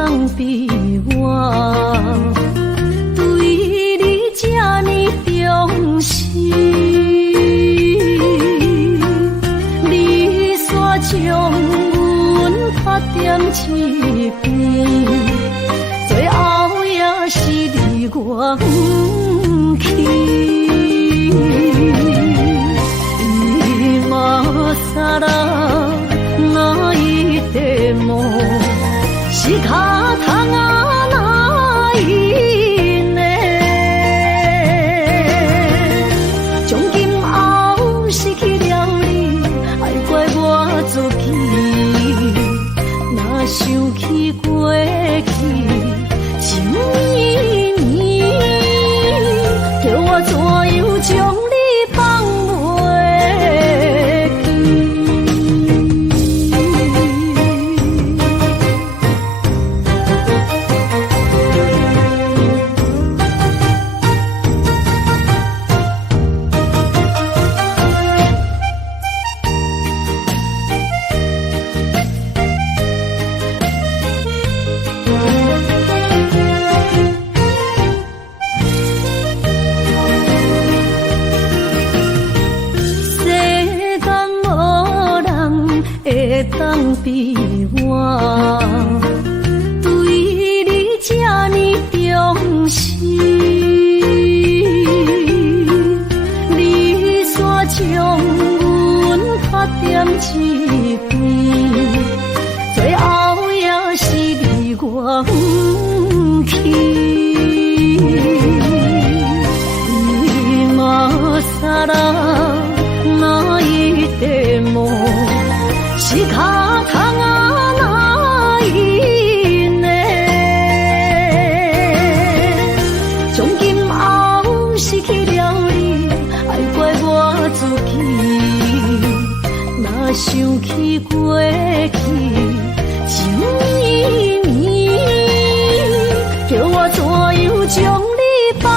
当比我对你这呢重视，你煞将阮拍点一边，最后也是你我不去。今さら泣いても仕方がないね。從今後失去了你，愛怪我自己，若想起過去情綿綿，叫我怎樣將你放当比我对你这呢重视，你煞将阮拍点一边，最后也是你我不去。今さら泣いても仕方がないね。從今後失去了你，愛怪我自己，若想起過去情綿綿，叫我怎樣將你放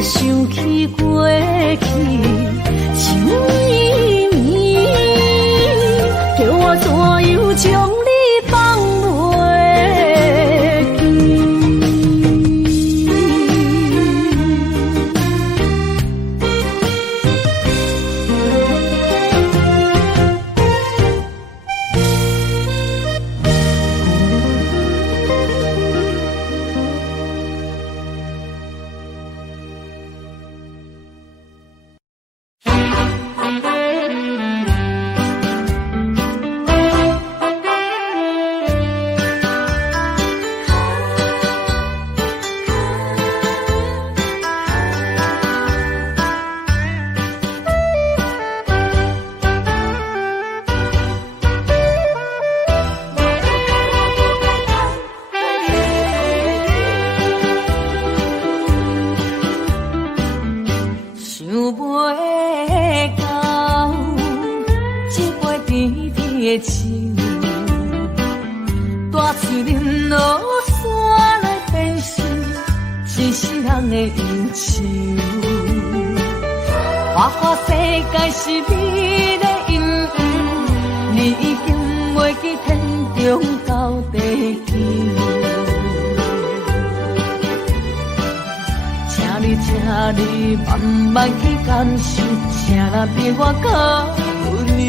想起過去情綿綿，叫我怎樣將你放袂記。大树林落山来变成一世人的忧愁，花花世界是美的阴影，你已经袂记天中到地球。请你慢慢去感受，请来比我更温柔。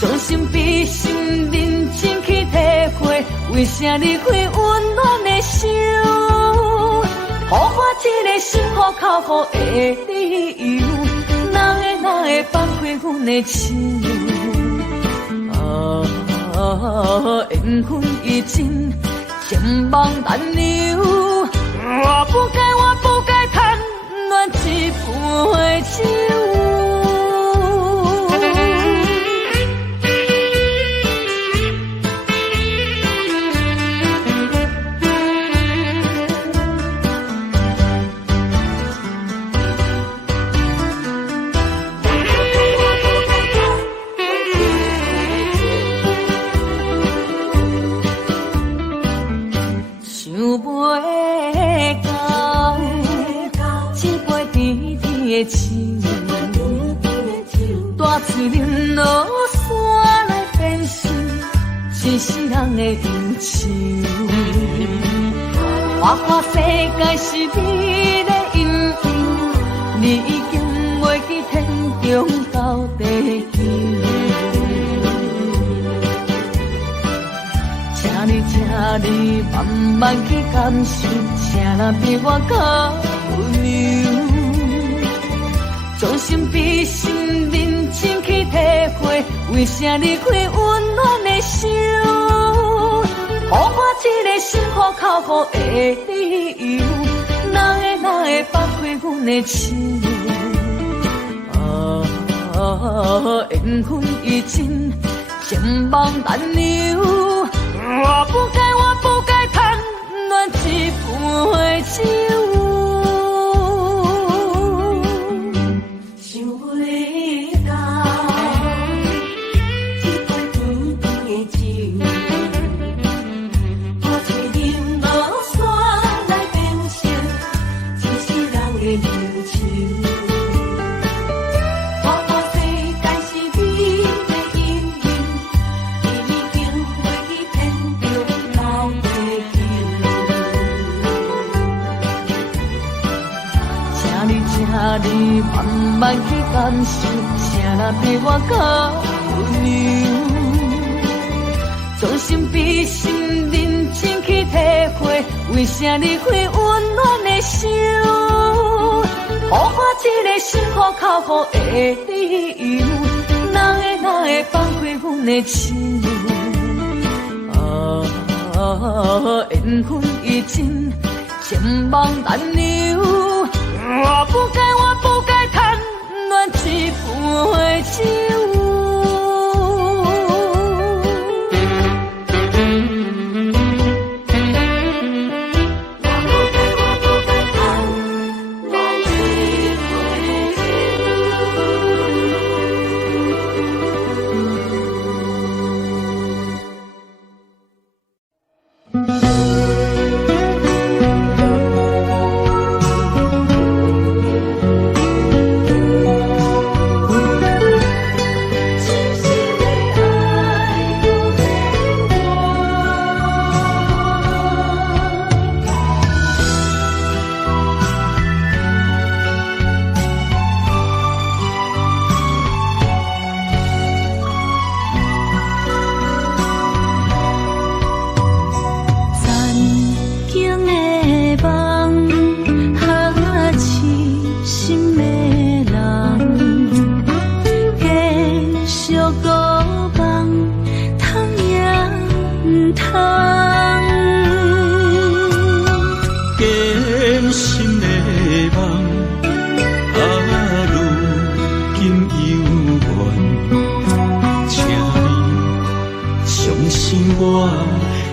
将心比心，认真去体会，为啥离开温暖的手？予我一个幸福靠谱的理由，哪会放开阮的手。缘分已尽，千万难留。我不该贪恋一杯酒。大水淋落山来变成一世人的忧愁。我看世界是你的阴影，你已经袂记天中到地球。请你慢慢去感受，请若比我较温柔。将心比心，认真去体会，为啥离开温暖的手？给我一个心苦口苦的理由，哪会放开阮的手？缘分已尽，千万难留。我不该贪恋一杯酒。你慢慢去感受，谁若比我较温柔？将心比心，认真去体会，为啥离开温暖的手？给我一个心苦口苦的理由，哪会放开阮的手？缘分已尽，千万难留。我不该贪恋一杯酒。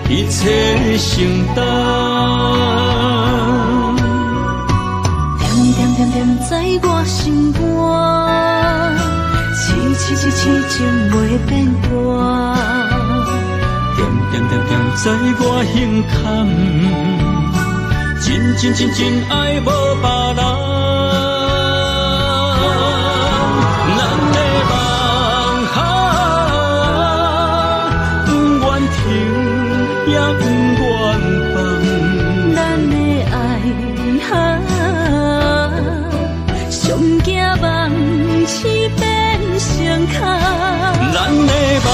一切承担，点点点在我心肝，痴情袂变卦，点点在我胸坎，真爱无别人。也不愿放，咱的爱上惊梦痴变成空，咱的梦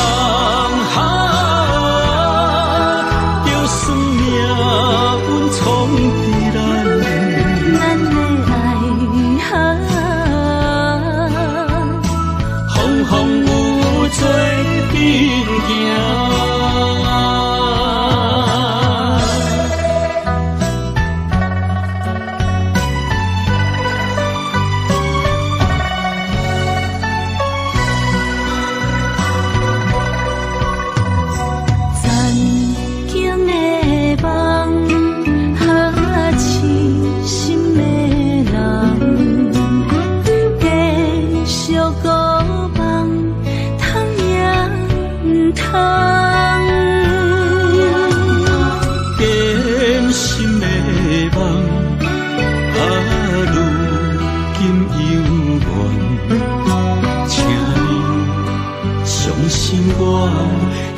就算命运冲敌咱，咱的爱风有做阵行。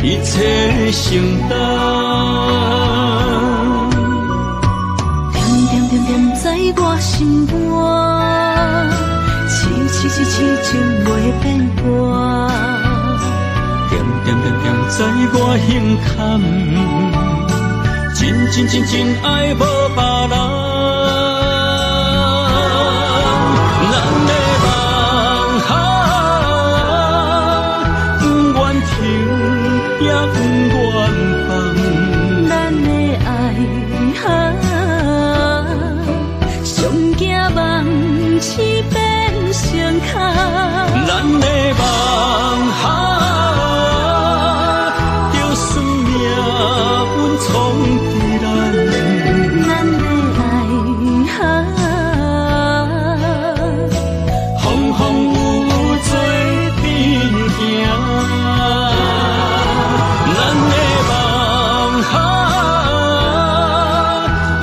一切承担，点点点点在我心肝，痴情袂变卦。点点点点在我心坎，真爱无别人。咱的梦不愿停，也不愿放。咱的爱上惊梦痴变成空。咱的梦就算命运冲敌咱。咱的爱风有做阵行。咱的梦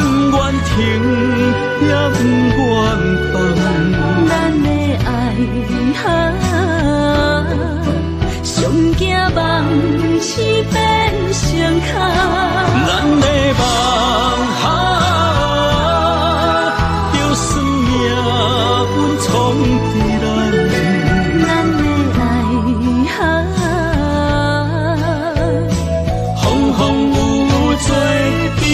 不愿停，也不愿放。咱的爱上惊梦痴变成空。咱的梦就算命运冲敌咱。咱的爱风有做阵行。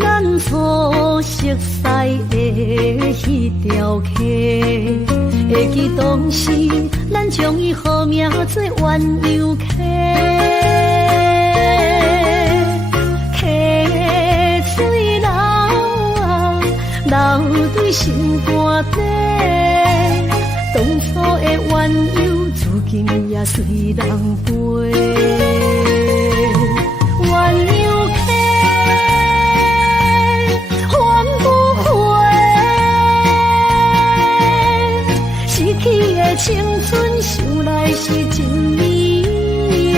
咱初熟悉的迄条溪，会记当时咱将伊号名做鸳鸯溪。溪水流啊，流对心肝底。当初的鸳鸯，至今也随人陪。鸳鸯溪。青春想来是真美丽，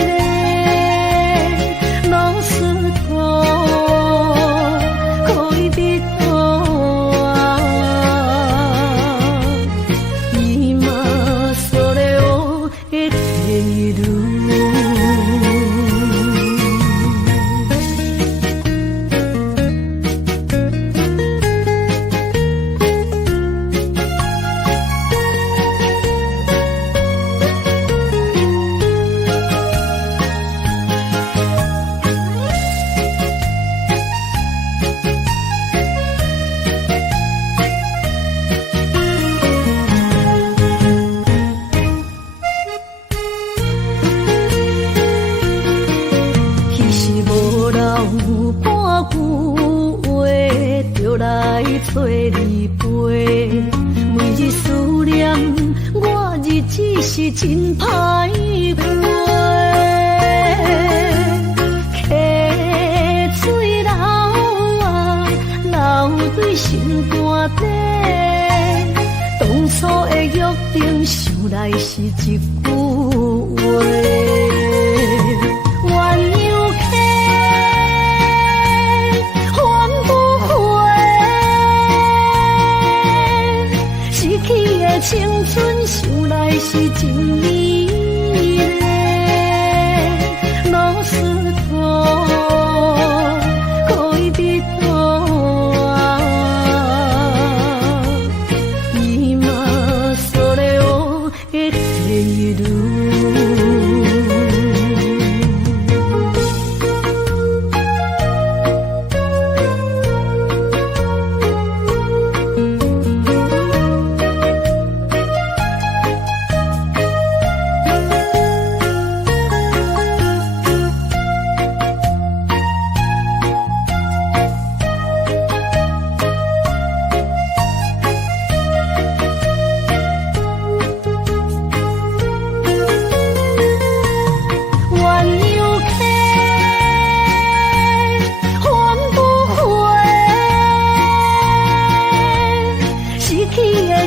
老师徒可以比多啊，伊嘛所了的天路。做离陪，每日思念，我日子是真歹过。溪水流底。当初的约定，想来是一句话。鸳鸯客，还不回。失去的青春，想来是真美丽。老师徒，可以比多。今それを得ている。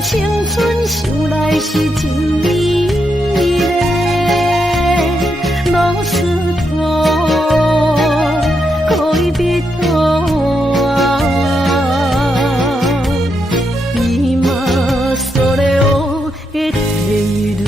青春想来是真美丽，老师徒可以比多。今それを得ている。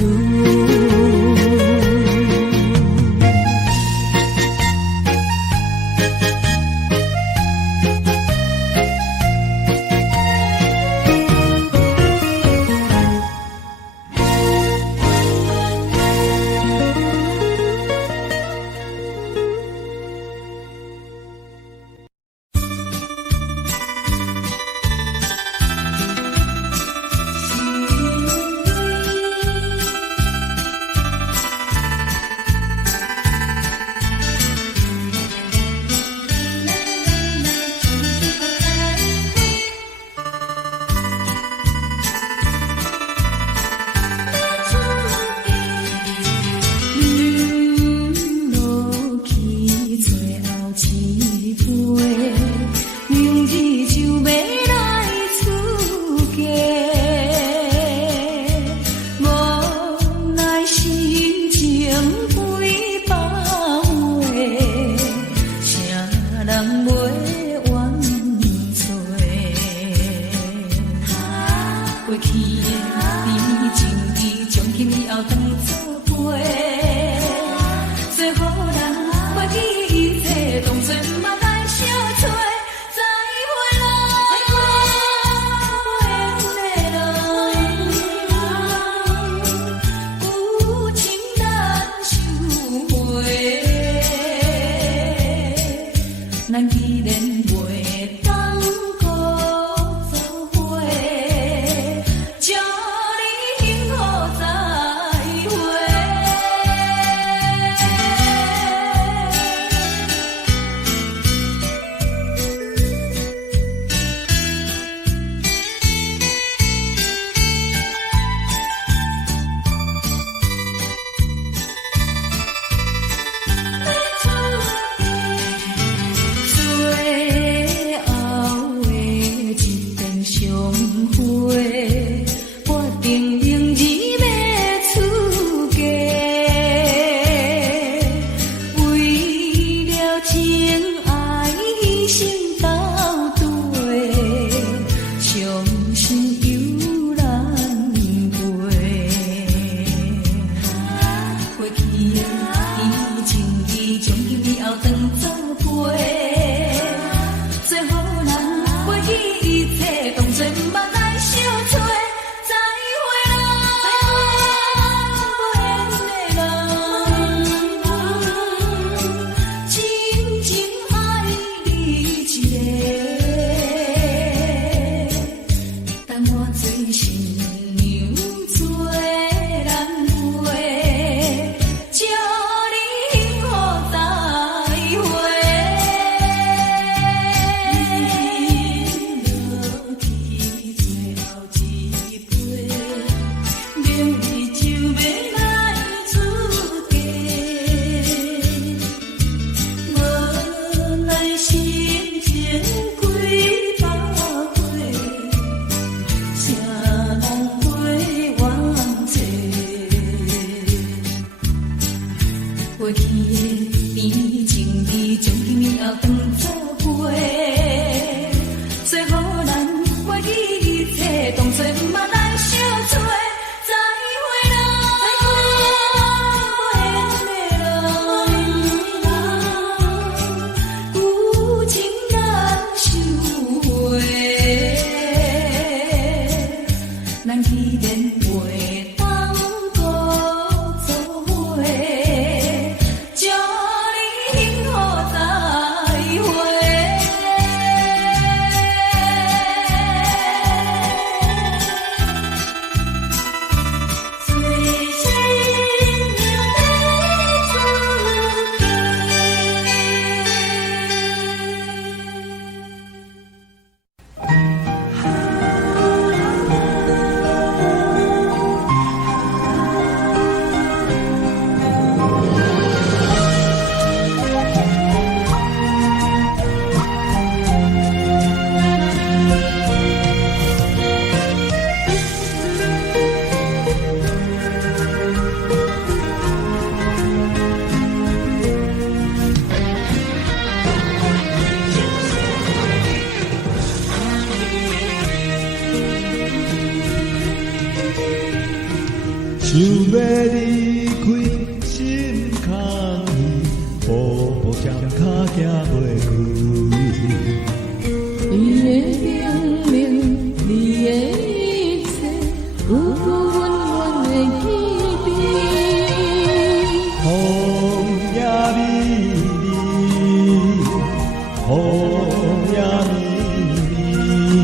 夜绵绵，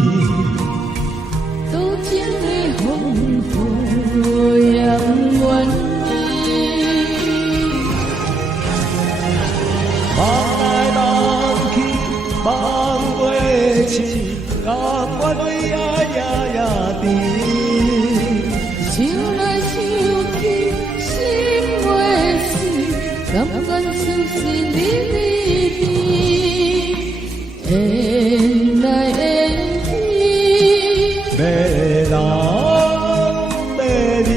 多情的风雨扬远离。梦来梦去，梦袂醒，甘愿为爱夜夜甜。想来想去，心袂死，甘愿相思离离别，缘来缘去，要人要你，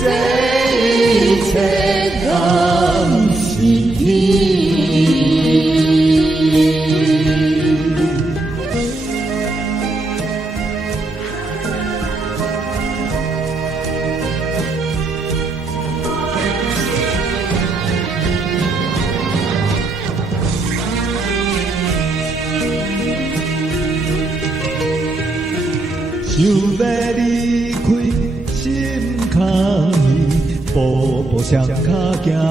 这一切甘是天。想要离开，心空虚，步步双脚行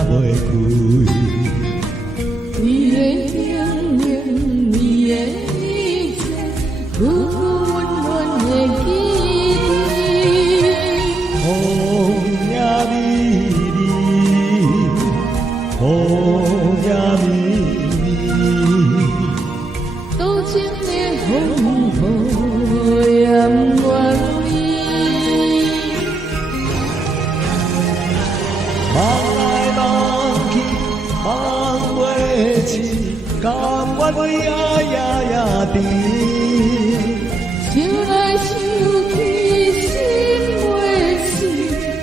袂开。你的冷冷，你的一切，苦苦温暖的记忆。风也美丽，风也绵绵，多情的风雨扬远离。梦来梦去，梦袂醒，甘愿为爱夜夜甜。想来想去，心袂死，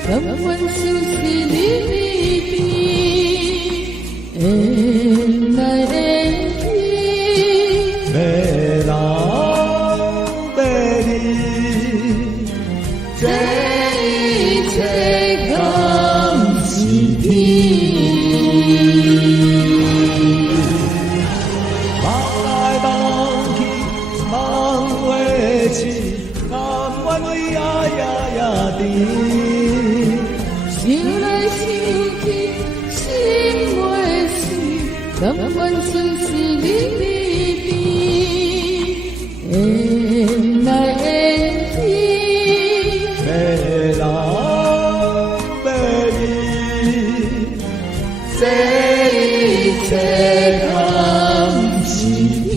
甘愿相思离离别，缘来缘去，要人要你，这一切甘是天。梦来梦去，梦袂醒，甘愿为爱夜夜甜。想来想去，心袂死，甘愿相思离离别，缘来缘去，要人要你，这一切甘是天。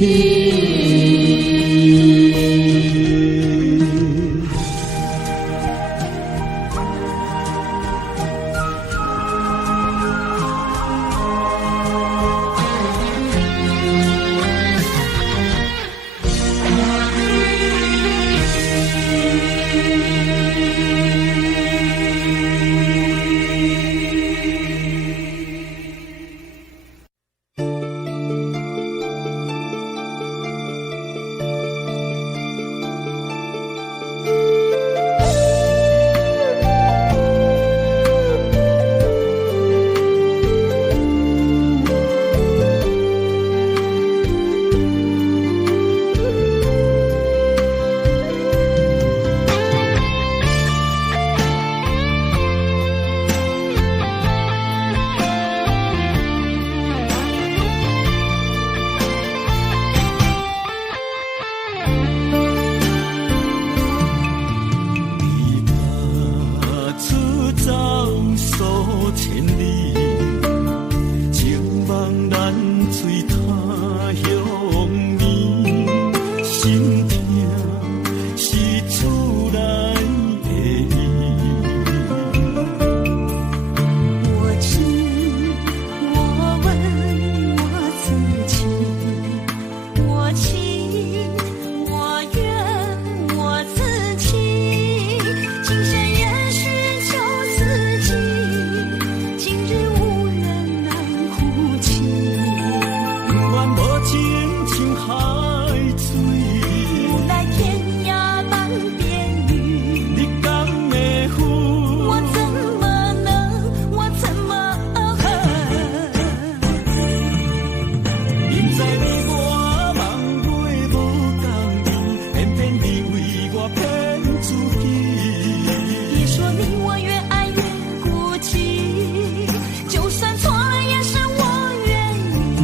就算错了也是我愿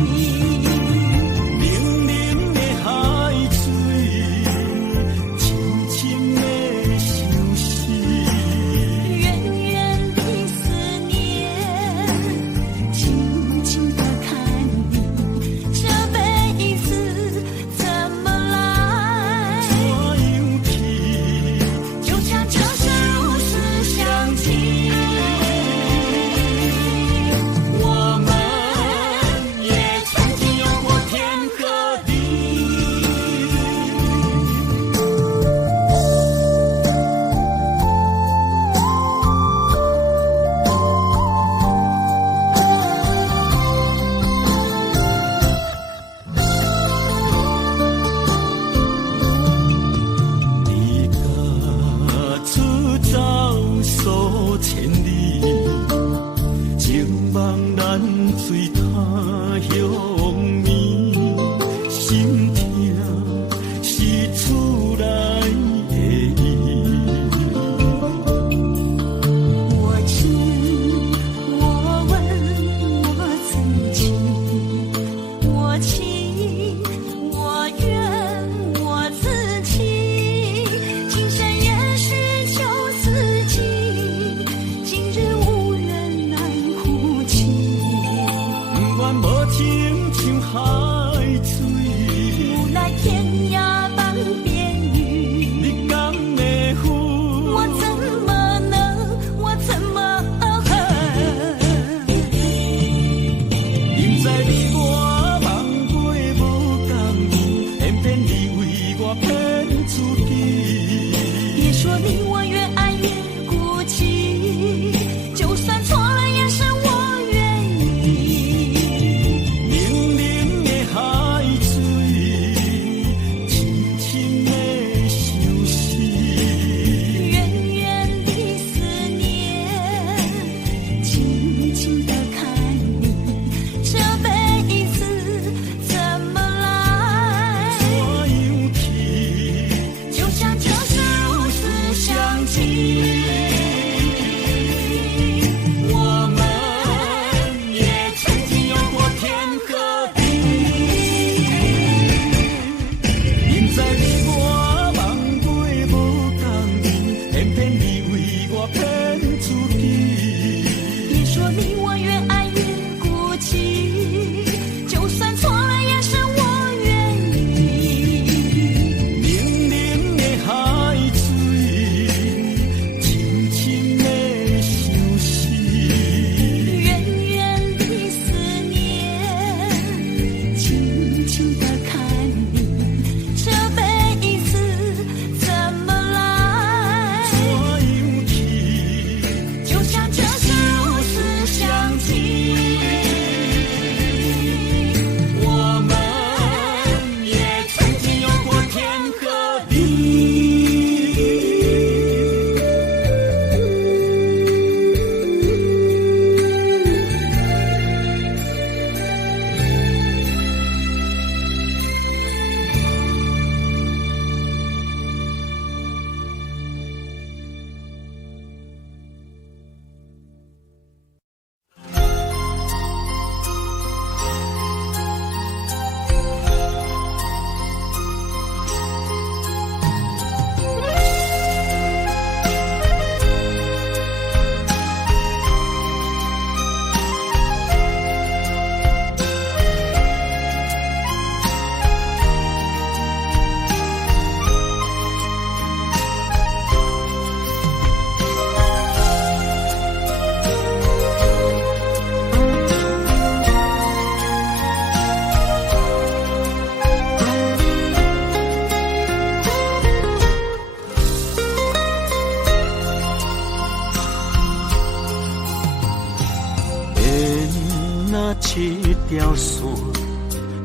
意。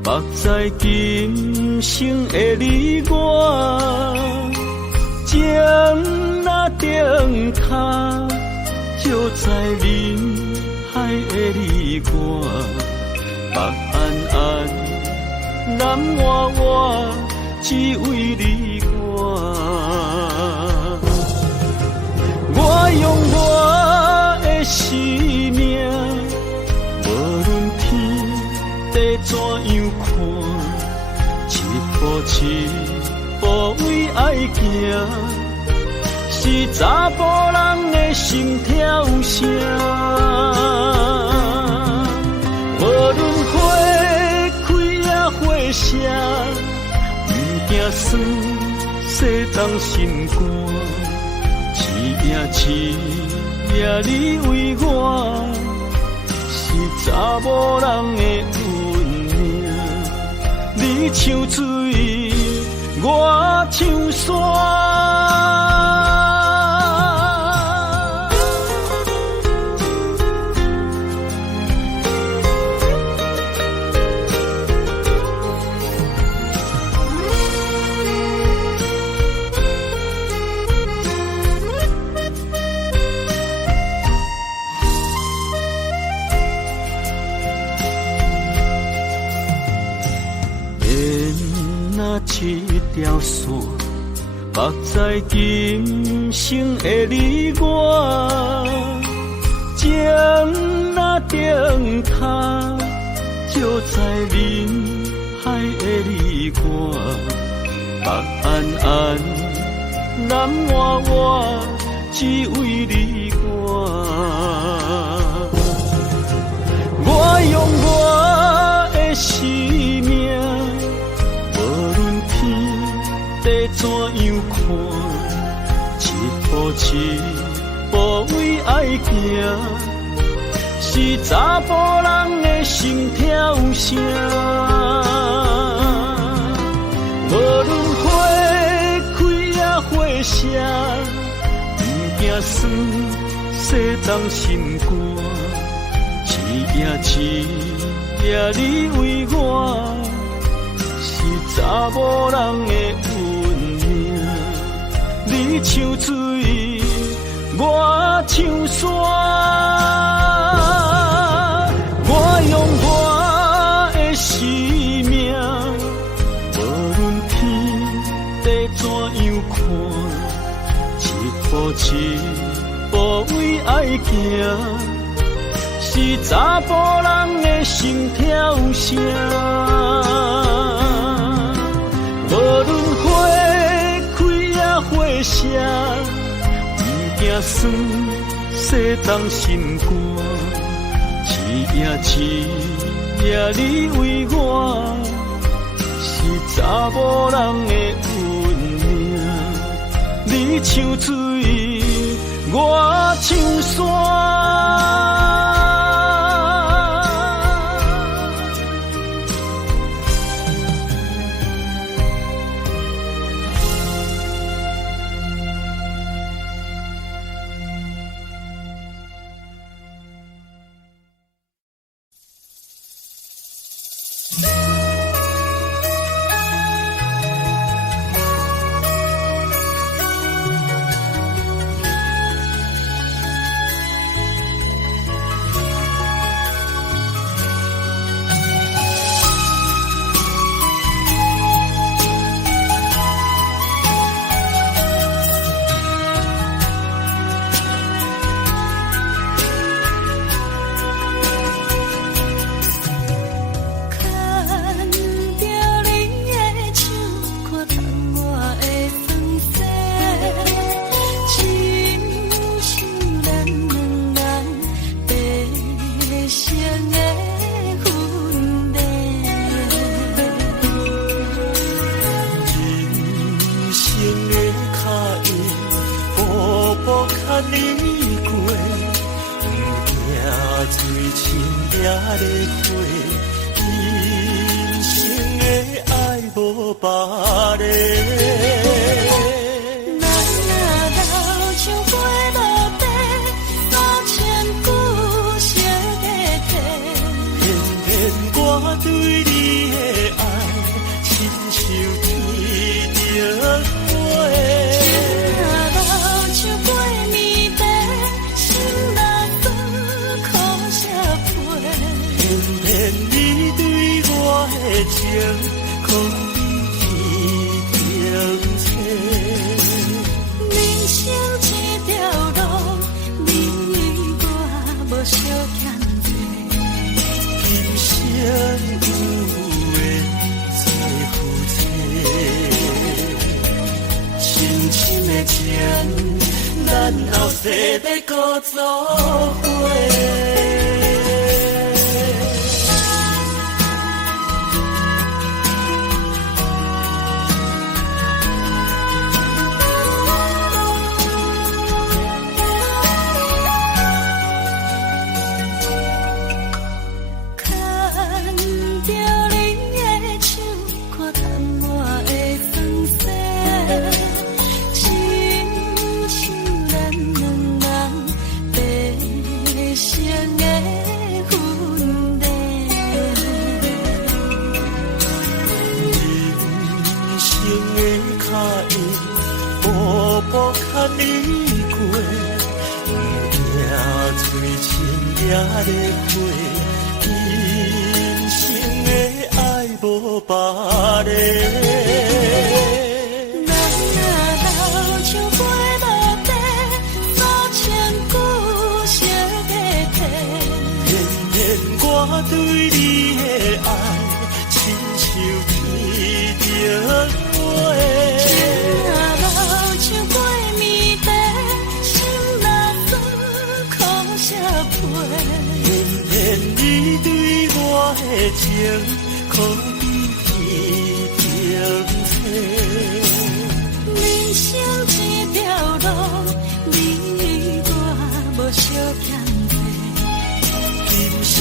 目在今生的你我，情若顶脚，就在人海的你我，北安安，南活活，只为你我。我用我的生命，无论天地怎样看，一步一步为爱行，是查甫人的心跳声。无论花开也花谢，不惊酸，世当心肝。一夜你为我，是查某人的运命。你像水，我像山。一条线，目在今生的你我，情若顶脚，就在人海的你我，北安安，南活活，只为你我。我用我的生命，地怎样看，一步一步为爱行，是查甫人的心跳声。无论花开也花谢，不惊酸，世当心肝。一夜你为我，是查某人的运命。你像水，我像山。我用我的生命，无论天地怎样看，一步一步为爱行，是查甫人的心跳声。无论花开也花谢，不惊酸，世当心肝。一夜你为我，是查某人的运命。你像水，我像山。我对你的可比天青。人生这条路，你我无相欠债。今生有缘做夫妻，深深的情，咱后世要搁做伙。你过，不惊嘴唇也咧花，今生的爱无别个。咱若老像花落地，数千句烧给体。偏偏我对你的爱，亲像天顶花。你对我的情，可比天顶青。人生这条路，你我无相欠债。今生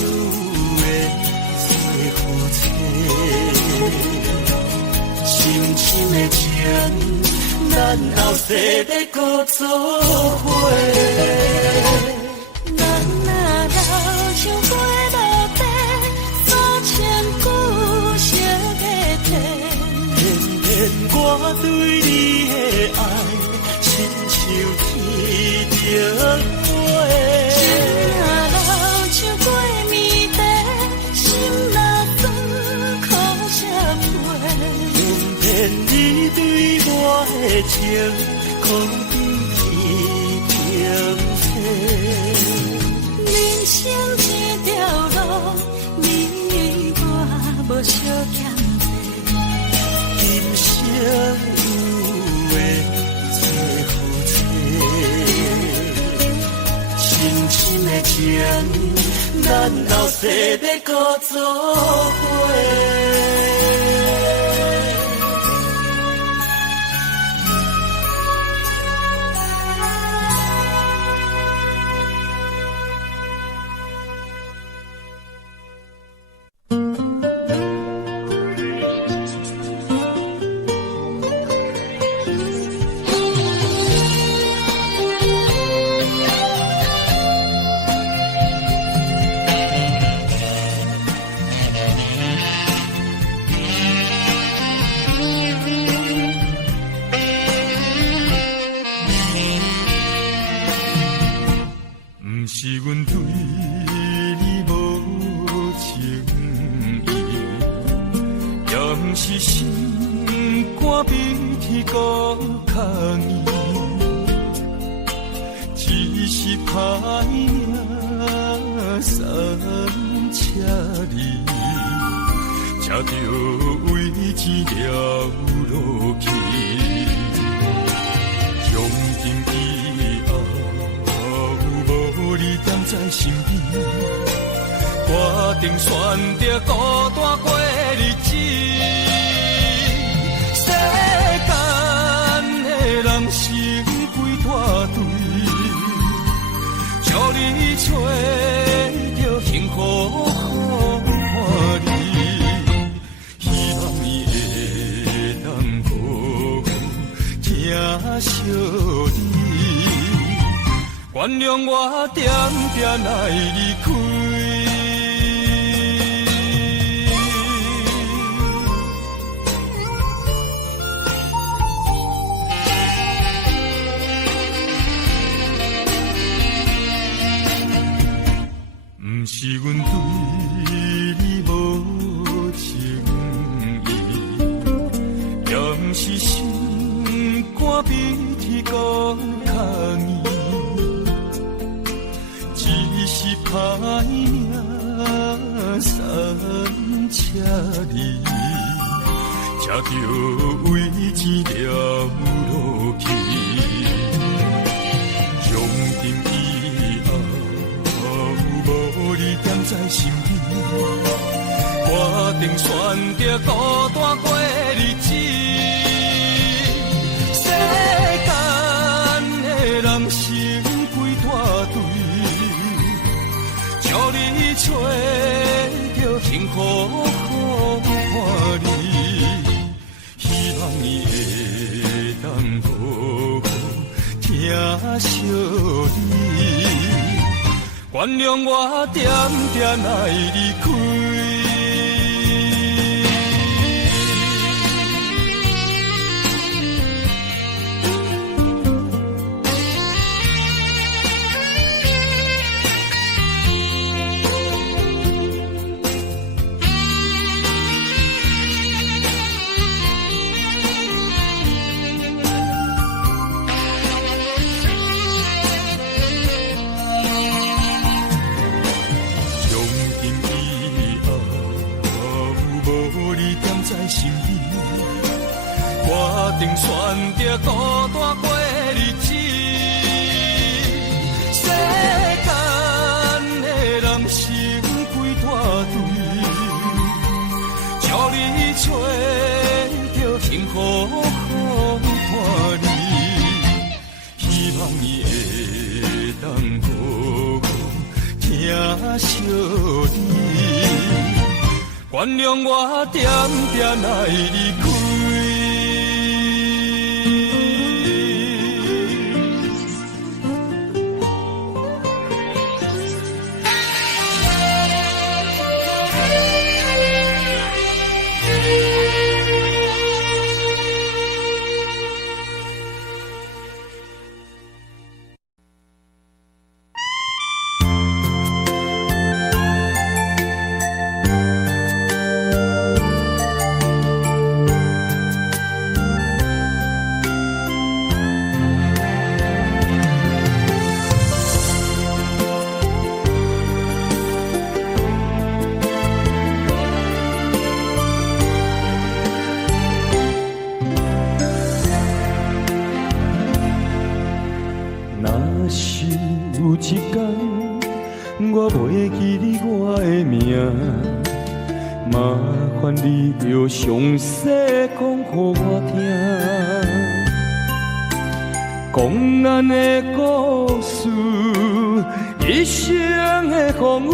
有缘做夫妻，深深的情，咱后世要搁做伙。像花落地，数千句烧给体。偏偏我对你的爱，亲像天顶花。情若老像过暝地，心若酸苦涩皮。偏偏你对我的情，可比天顶青。人生这条路，你我无相欠债。今生有缘做夫妻，深深的情，咱后世要搁做伙。是阮对你无情意，也毋是心肝比天搁较硬，只是歹命三车离，才着为钱了落去，将定以后。你踮在身边，决定选择孤单过日子。世间的人生几大堆，祝你找着幸福好伴侣，希望你会当好听惜你。原谅我点点来离开，不是阮对你无情你，才着为钱了落去。从今以后，无你踮在心里，我定选择孤单过日子。世间的人生几大堆，祝你找着幸福好伴侣，希望伊会当好好疼惜你，原谅我点点爱离开。我定选择孤单过日子，世间的人生几大堆，祝你找着幸福好伴侣，希望伊会当好好疼惜你，原谅我点点爱离开。有一天，我袂记你我的名，麻烦你着详细讲予我听，讲咱的故事，一生的风雨，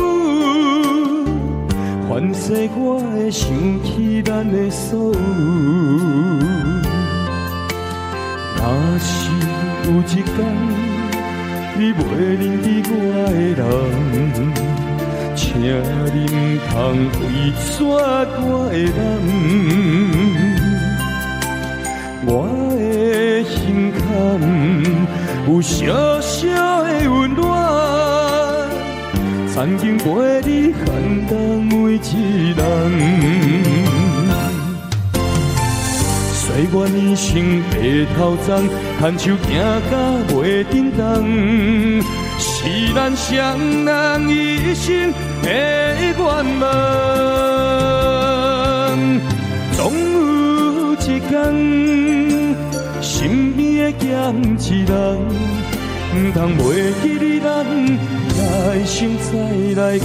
反噬我会想起咱的所有。若是有一天，你袂认得我的人，请你唔通回绝我的人。我的心坎有小小的温暖，曾经陪你寒冬每一人。岁月年轻白头鬃，牵手行到袂振动，是咱双人一生的愿望。总有一天，身边会减一人，唔通袂记你咱来生再来看。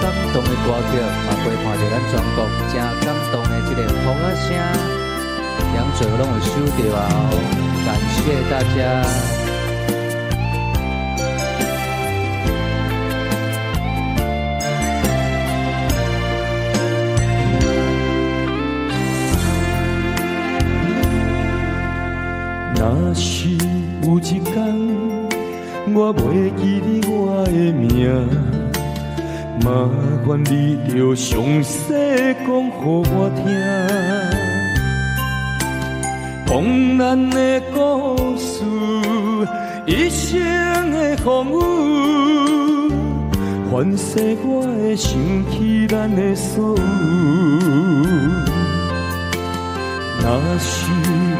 感动的歌曲，嘛陪伴着咱全国真感动的这个风啊声，两者拢有收到后，感谢大家。若是有一天，我袂记你我的名，麻烦你着详细讲予我听，讲咱的故事，一生的风雨，反噬我会想起咱的所有。若是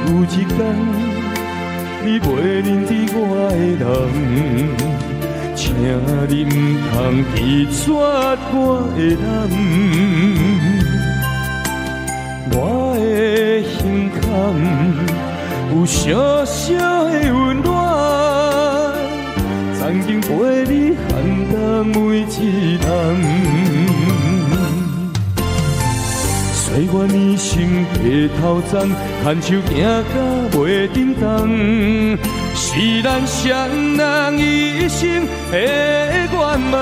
有一天，你袂认得我的人，请你唔通拒绝我的人。我的心坎有小小的温暖，曾经陪你寒冬每一冬。岁月年轻白头鬃，牵手行到袂振动，是咱双人一生的愿望。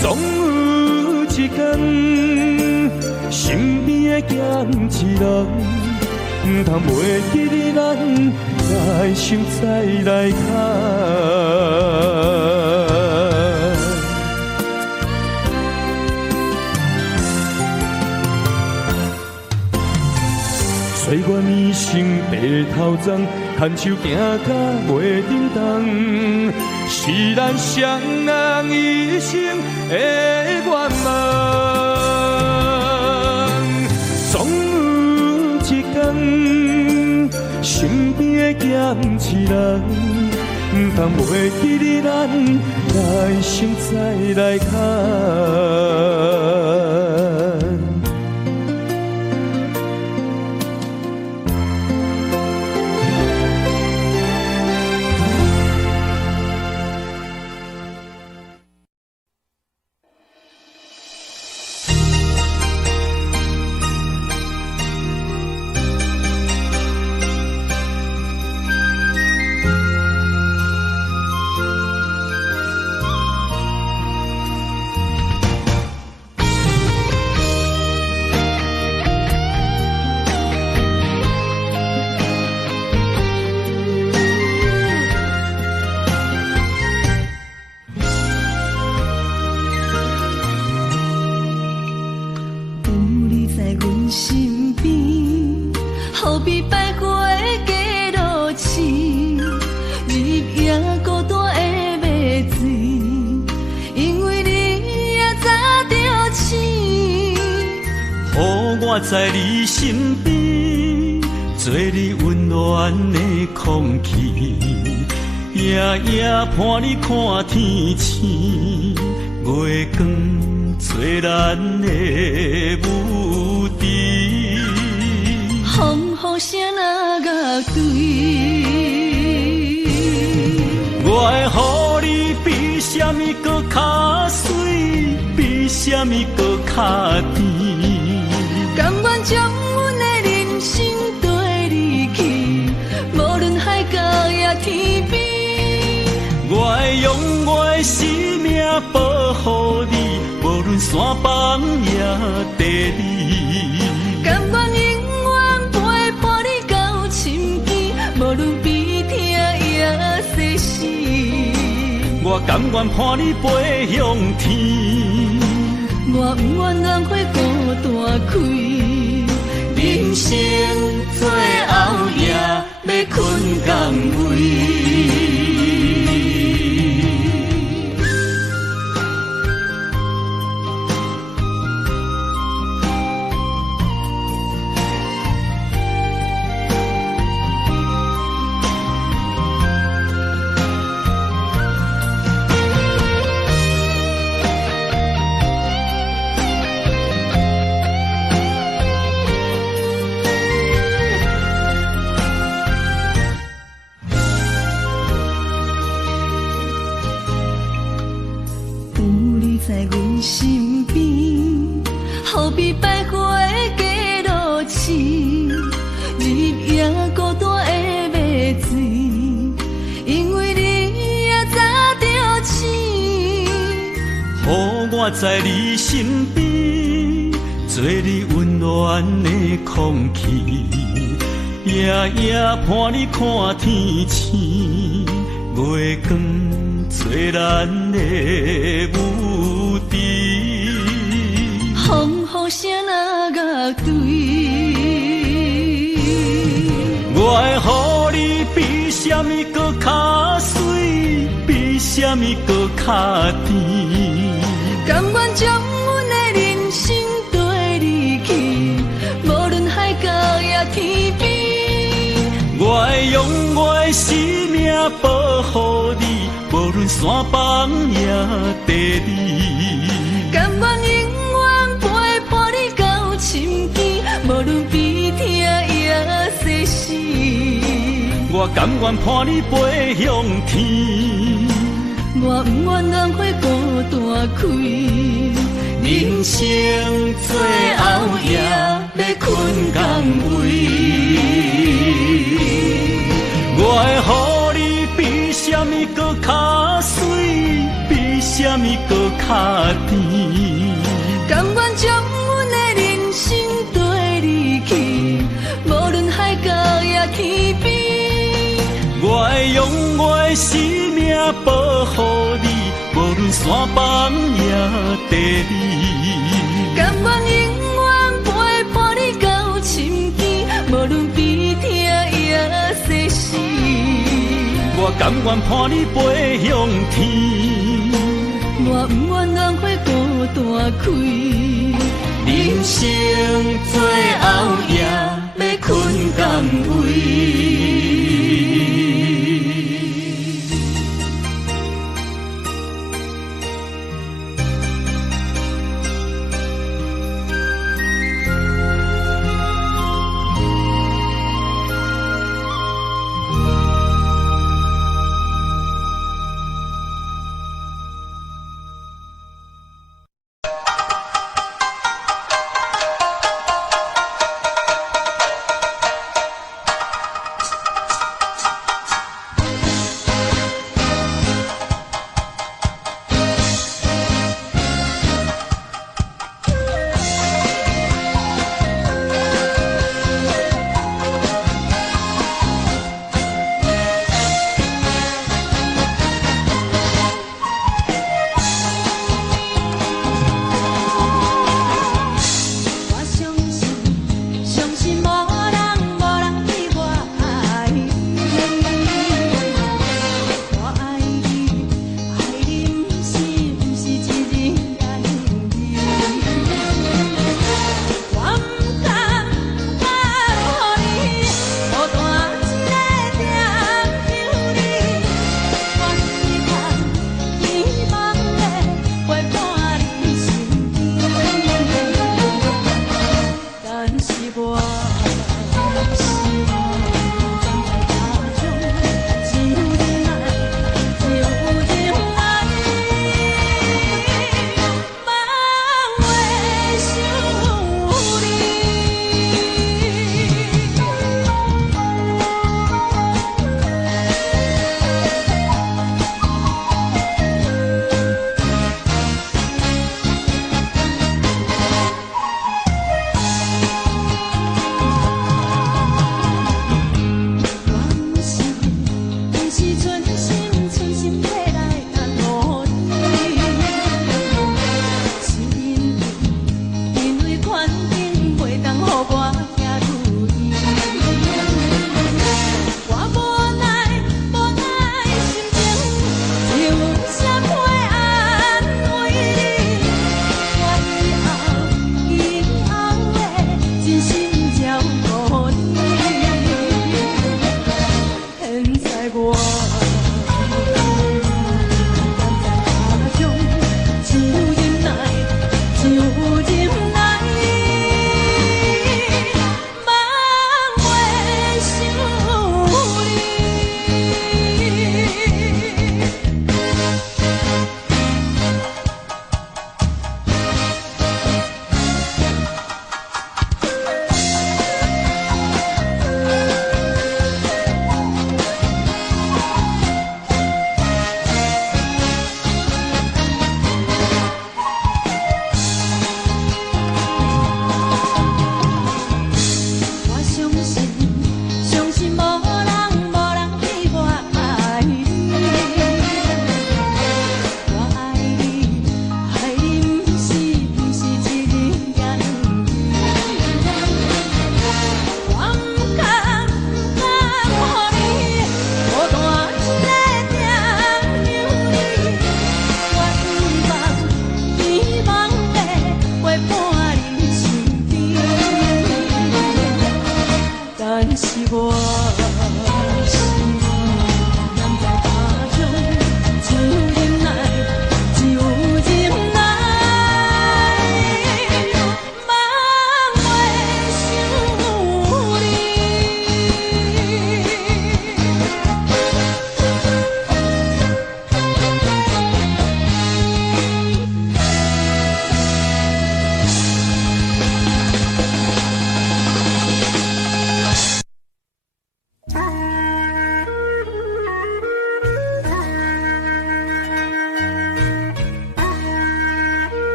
总有一天，身边的咸一人，唔通袂记得咱来生再来看。岁月年轻白头鬃，牵手行到袂振动，是咱双人一生的愿望。总有一天，身边的咸一人，唔通袂记得咱来生再来看。我在你身边，做你温暖的空气，夜夜伴你看天星，月光做咱的舞池。风雨声哪甲对？我会予你比什么搁较水，比什么搁较甜。甘愿将阮的人生跟你去，无论海角也天边。我会用我的生命保护你，无论山崩也地理。甘愿永远陪伴你到深更，无论悲痛也世事。我甘愿伴你飞向天，我不愿浪费孤单开。人生最后夜要困港位。在阮身边，好比百花的街路灯，日夜孤单的迷醉，因为你也早着醒。予我在你身边，做你温暖的空气，夜夜伴你看天星，月光做咱的舞池。风雨声哪甲对？我会予你比什么搁较水，比什么搁较甜。甘愿将阮的人生跟你去，无论海角也天边。的生命保护你，无论山崩也地理。甘愿永远陪伴你到深更，无论悲痛也世事。我甘愿伴你飞向天，我不愿浪费孤单开。人生最后也要困港位。我会予你比什么搁较水，比什么搁较甜。甘愿将阮的人生跟你去，无论海角也天边。我会用我的生命保护你，无论山崩也地理。甘愿永远陪伴你到深更，无论悲痛也世事。我甘愿伴你飞向天，我不愿浪费孤单开。人生最后也要困港位。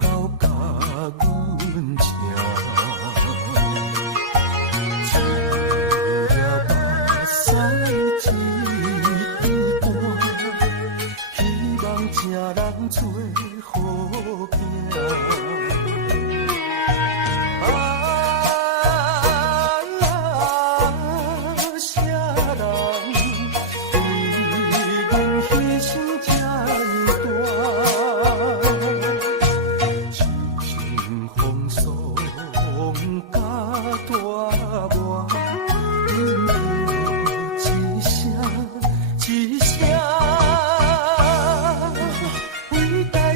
到甲阮请。这人做好行，啥人为阮牺牲这呢大？受尽风霜甲大磨，一声一声。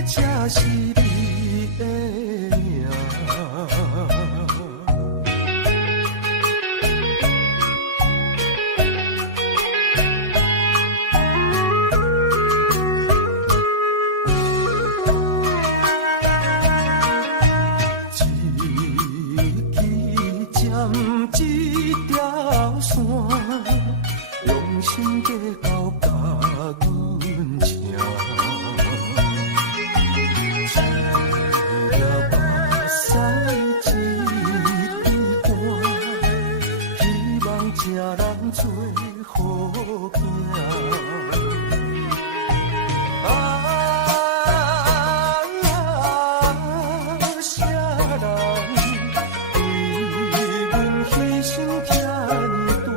这是你的命。一支针，一条线，用心计较甲阮请。这人做好行，啥人为阮牺牲这呢大？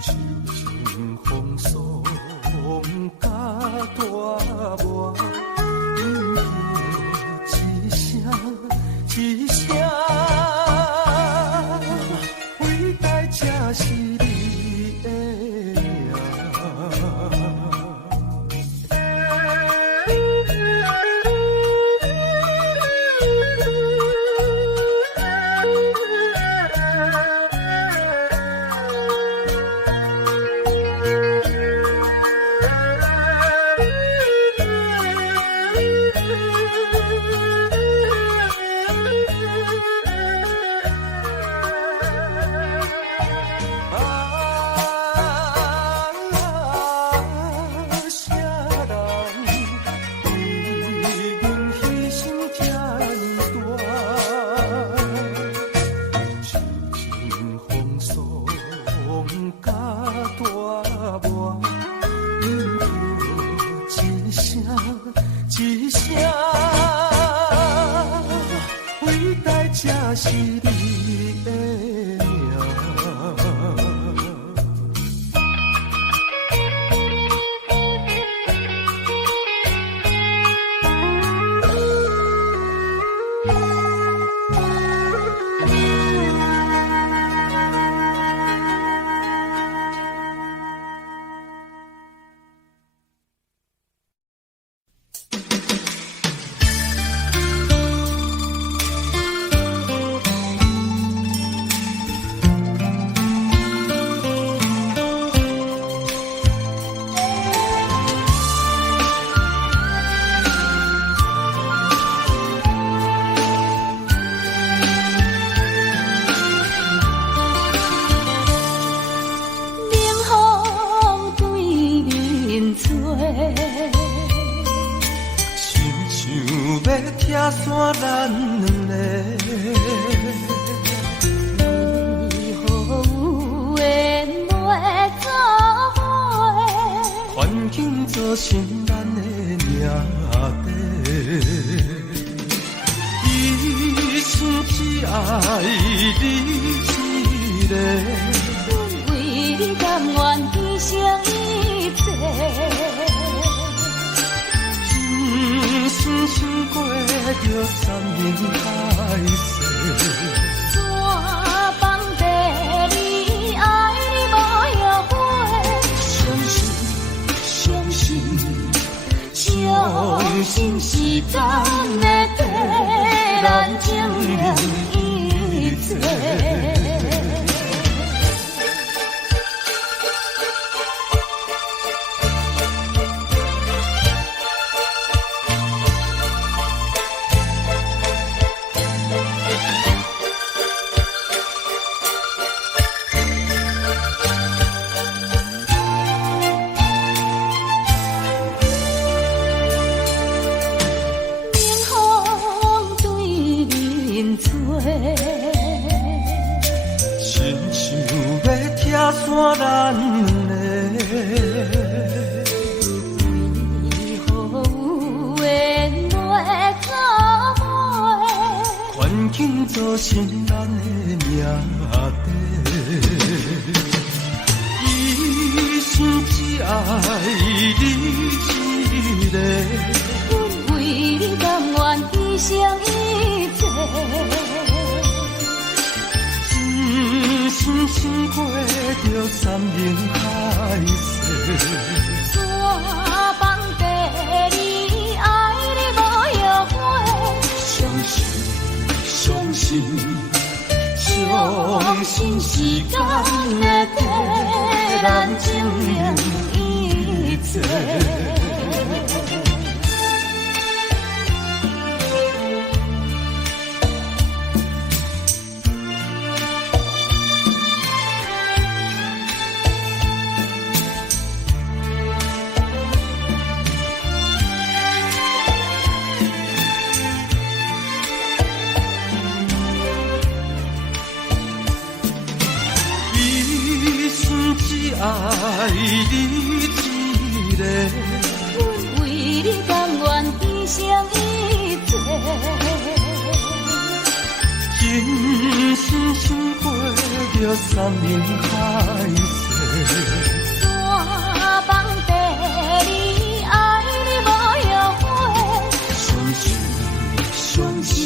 受尽风霜甲大磨，一声一声。这是你的命。一声，伟大这是你的命。拆散咱两个，你好有缘袂做伙，环境造成咱的命地。一生只爱你一个，阮为你甘愿牺牲一切。深深过着3年海誓，山崩地离，爱你无后悔。相信是真的替咱证明一切。咱的？为何有缘来到尾？环境造成咱的命地。一生只爱你一个，阮为你甘愿牺牲一切。真心想过着山盟海誓，山崩地离，爱你无后悔。相信，相信，相信时间会替咱证明一切。爱你一个，阮为你甘愿牺牲一切。真心想过着山盟海誓，山崩地离，爱你无后悔。相信，相信，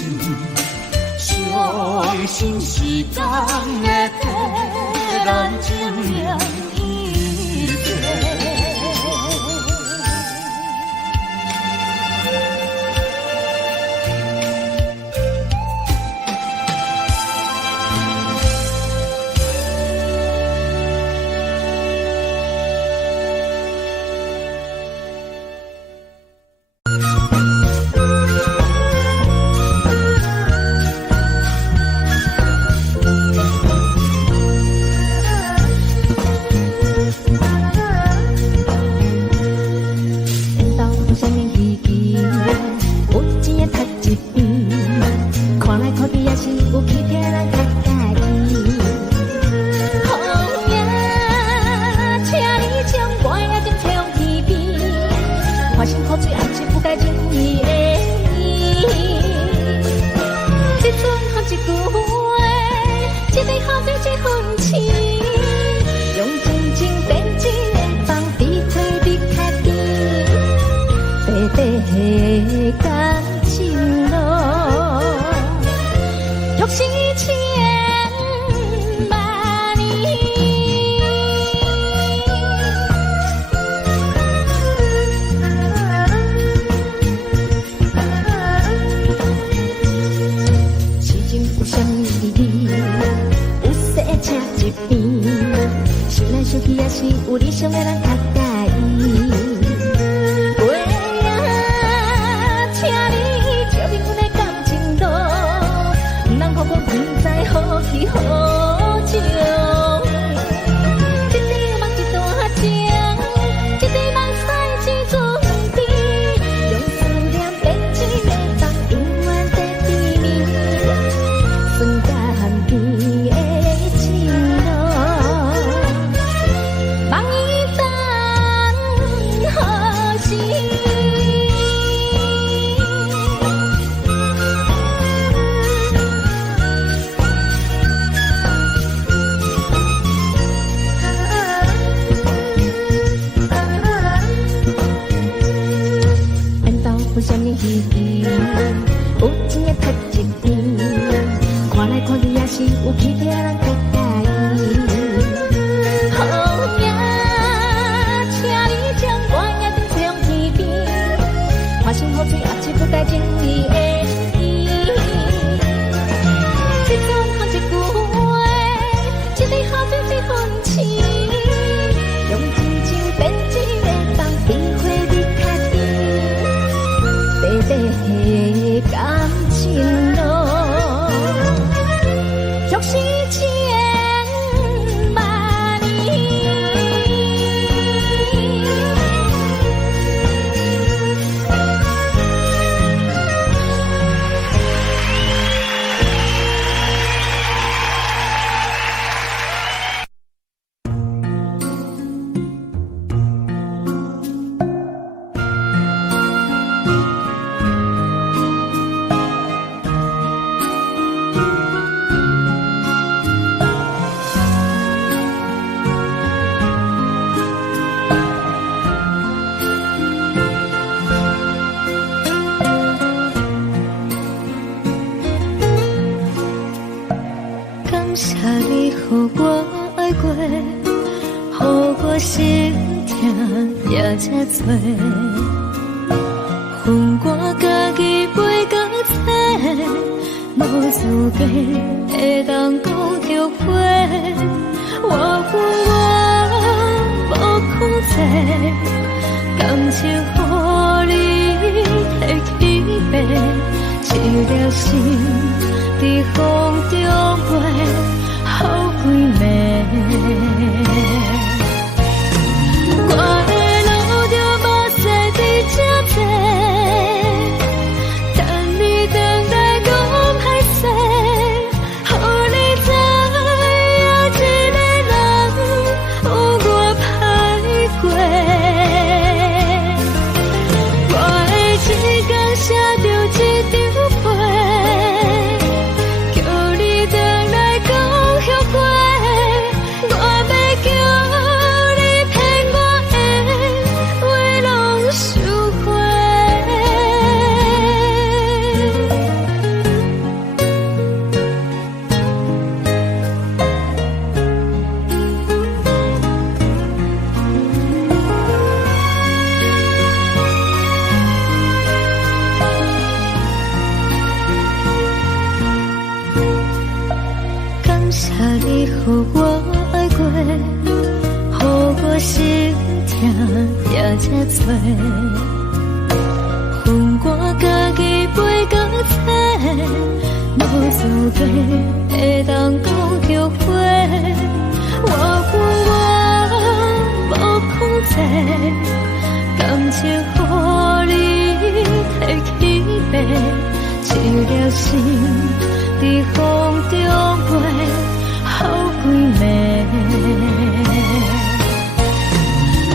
相信时间会替咱证明。感情路，若是千万年。痴情有啥物意义？有说请一边，想来想去也是有理想的人较介意。去好情，一地梦一大情，一地梦驶一阵边，用思念编织的梦，永远在甜蜜，酸甘甜的情路，梦一阵好时。啥物意义？有钱的读一边，看来看去也是有其他人较介意。好命，请你将我也当成天边，花心好水也是不带情意的意。一种看一句话，一个好酒一份情，用真情编织的梦，比花蜜较甜。感情路，若是千万年。这多，恨我家己袂够多，无资格会当讲后悔。我恨我无控制，感情予你摕去卖，一粒心伫风中飞，好几暝。我的路就无西伫这多，等你等待讲歹势，予你知影一个人有我歹过。我的一天写着一张被，叫你等来讲后悔。我要叫你骗我的话拢收回。感谢你予我爱过，予我心痛也这多，恨我家己袂够多，无资格会当讲后悔。我恨我无控制，感情予你摕去卖，一粒心伫风中飞，好几暝。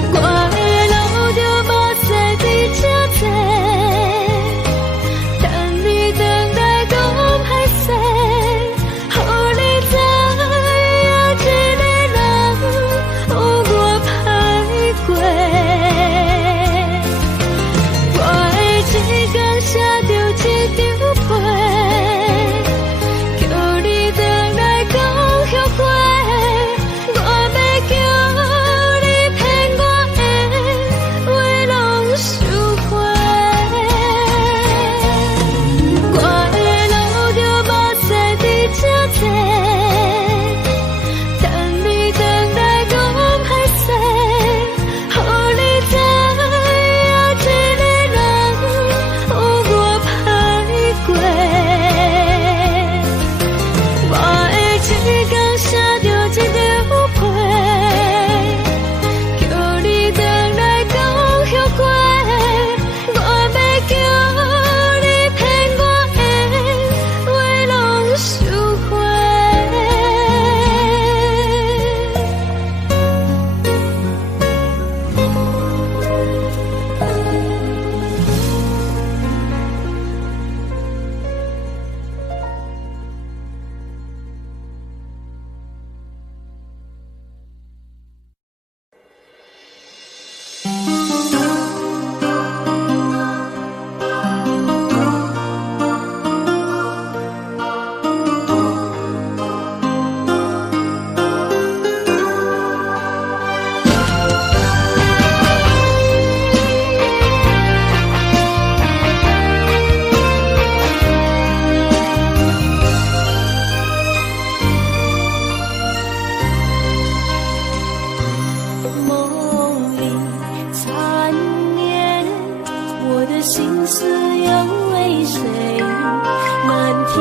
我的路就无西伫这多，等你等待讲歹势，予你知影一个人有我歹过。我的一天写着一张被，叫你等来讲后悔。我要叫你骗我的话拢收回。我的路就无西伫这多，等你等来讲歹势，予你知影一个人有我歹过。我的一天写着一张被，叫你等来讲后悔。我要叫你骗我的话拢收回。梦里缠绵，我的心思又为谁？漫天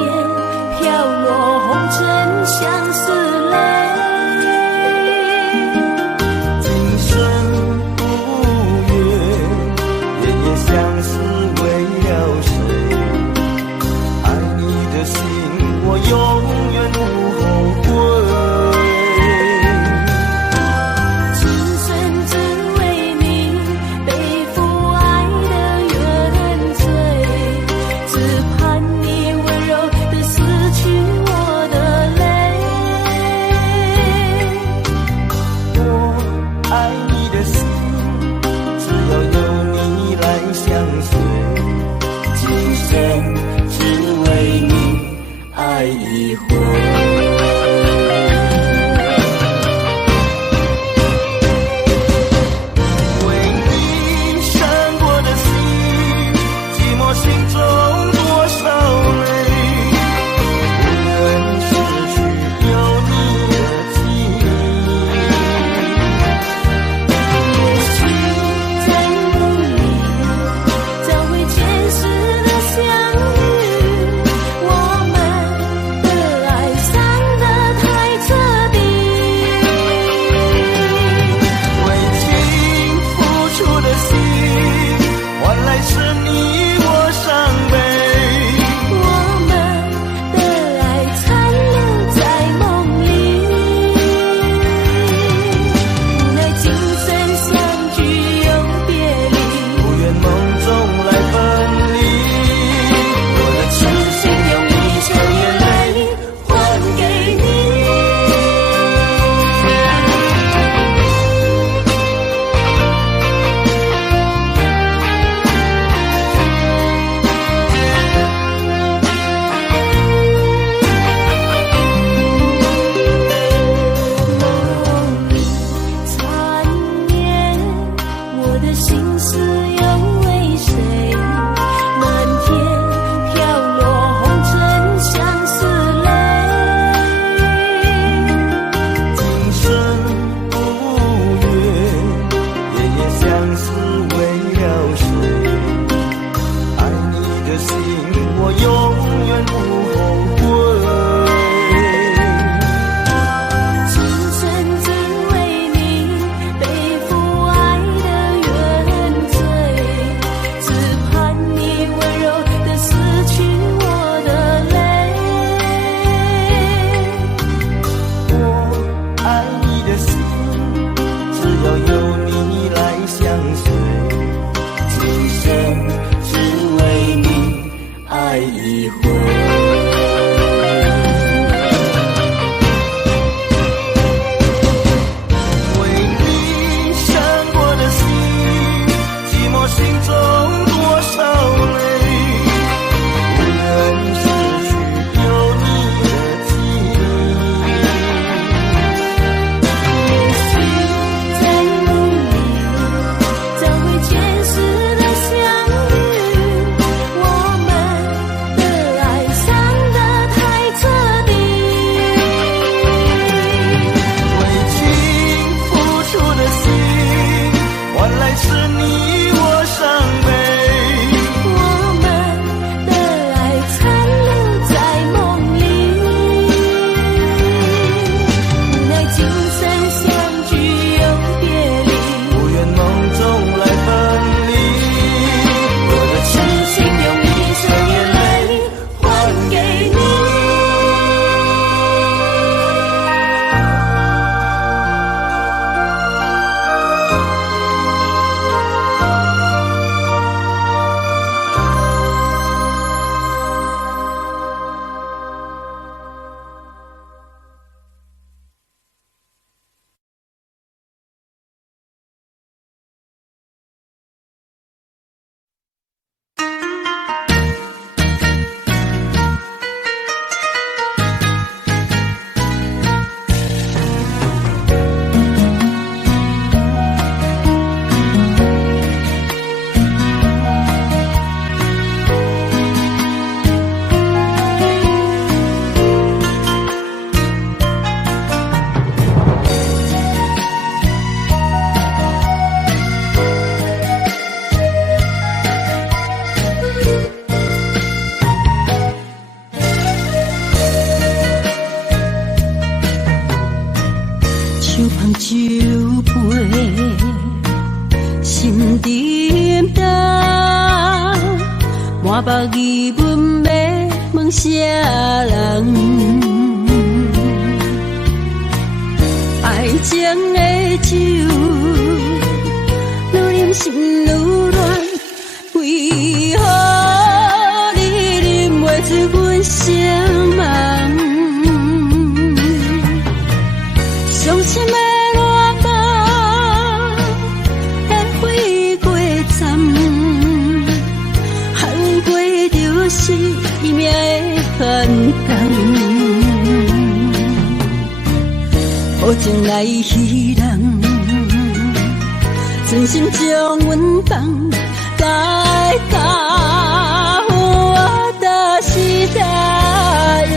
飘落红尘相思泪。今生不愿，夜夜相思为了谁？爱你的心，我永远不后悔。只盼你温柔地撕去我的泪。心，我永远不后悔。今生只为你背负爱的原罪，只盼你温柔地撕去我的泪。我爱你的心，只要有你来相随，今生只为你爱一回。为你伤过的心，寂寞心中多少泪，不忍失去有你的记忆。在梦里找回前世的相遇，我们的爱伤得太彻底。为情付出的心，换来是你我伤悲。我们的爱残留在梦里，无奈今生相聚又别离，不愿梦中来分离，我的痴心用一生眼泪还给你。手捧酒杯，心沉重，满腹疑问要问啥人？爱情的酒，愈饮心愈乱，为何你饮袂出阮声梦？伤心的热梦，会飞过站，喊过就是伊命的寒冬。好情来戏人，真心将阮放，该甲我的是大哟。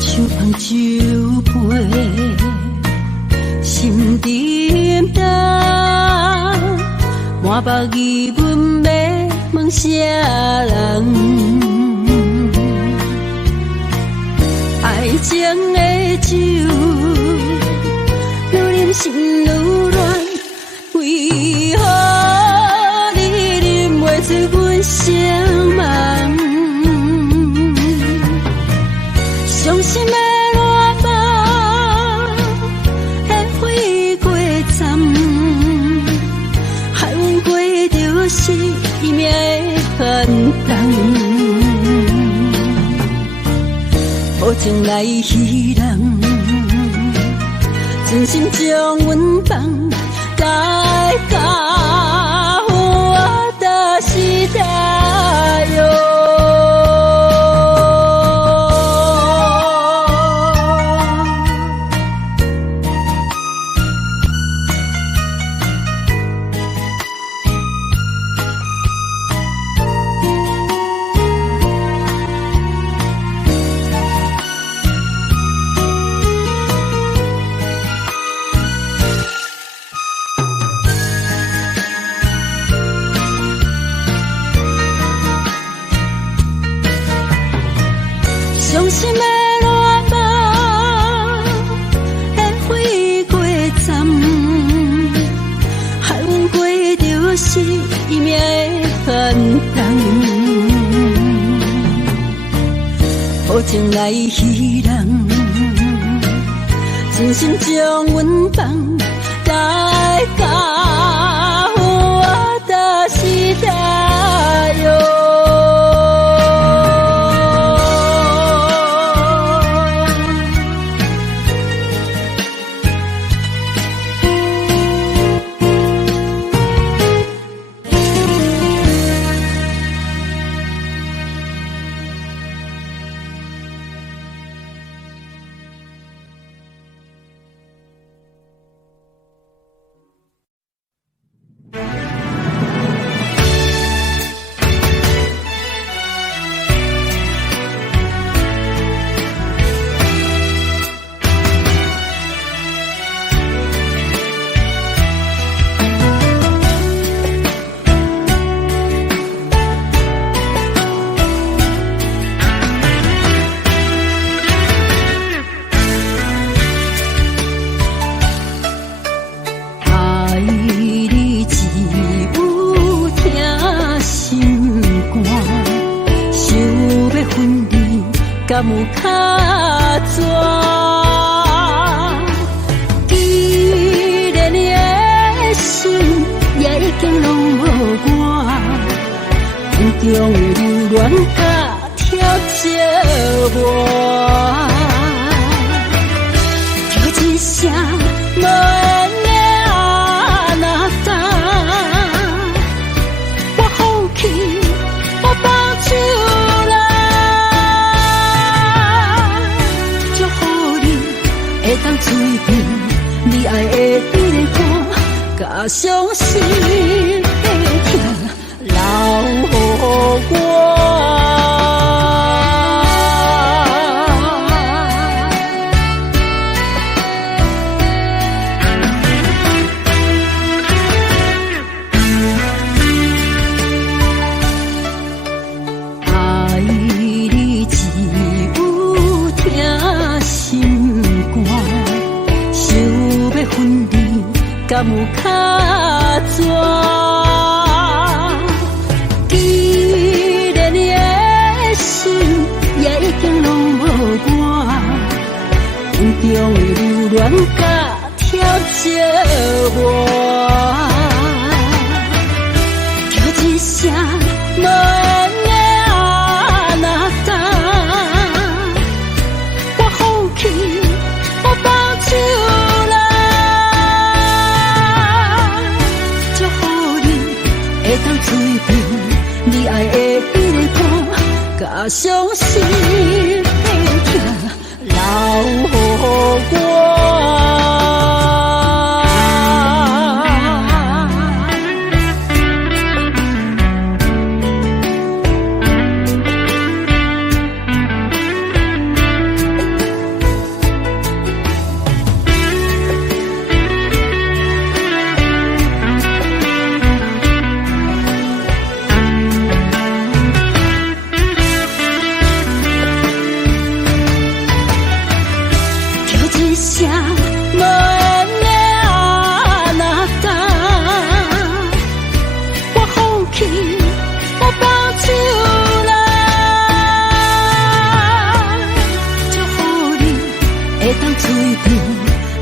手捧酒杯，心沉重，满腹疑问要问啥人？爱情的酒，愈饮心愈乱，为何你饮袂出阮声梦？伤心的热梦，会飞过站，喊过就是伊命的寒冬。好情来戏人，真心将阮放，该甲我的是情来戏人，真心将阮放来甲我的时代哟。敢有较绝？既然你的心也已经拢无我，心中的留恋甲挑招我，叫一声无缘的阿那达，我放弃，我放手。会当吹平你爱的迄个歌，甲伤心的痛留予我。爱你只有疼心肝。想要分离，敢有较绝？既然你的心也已经拢无我，心中的留恋甲挑招我，叫一声无缘的阿那达，我放弃，我放手。会当吹平你爱的迄个歌，甲伤心的痛留予我。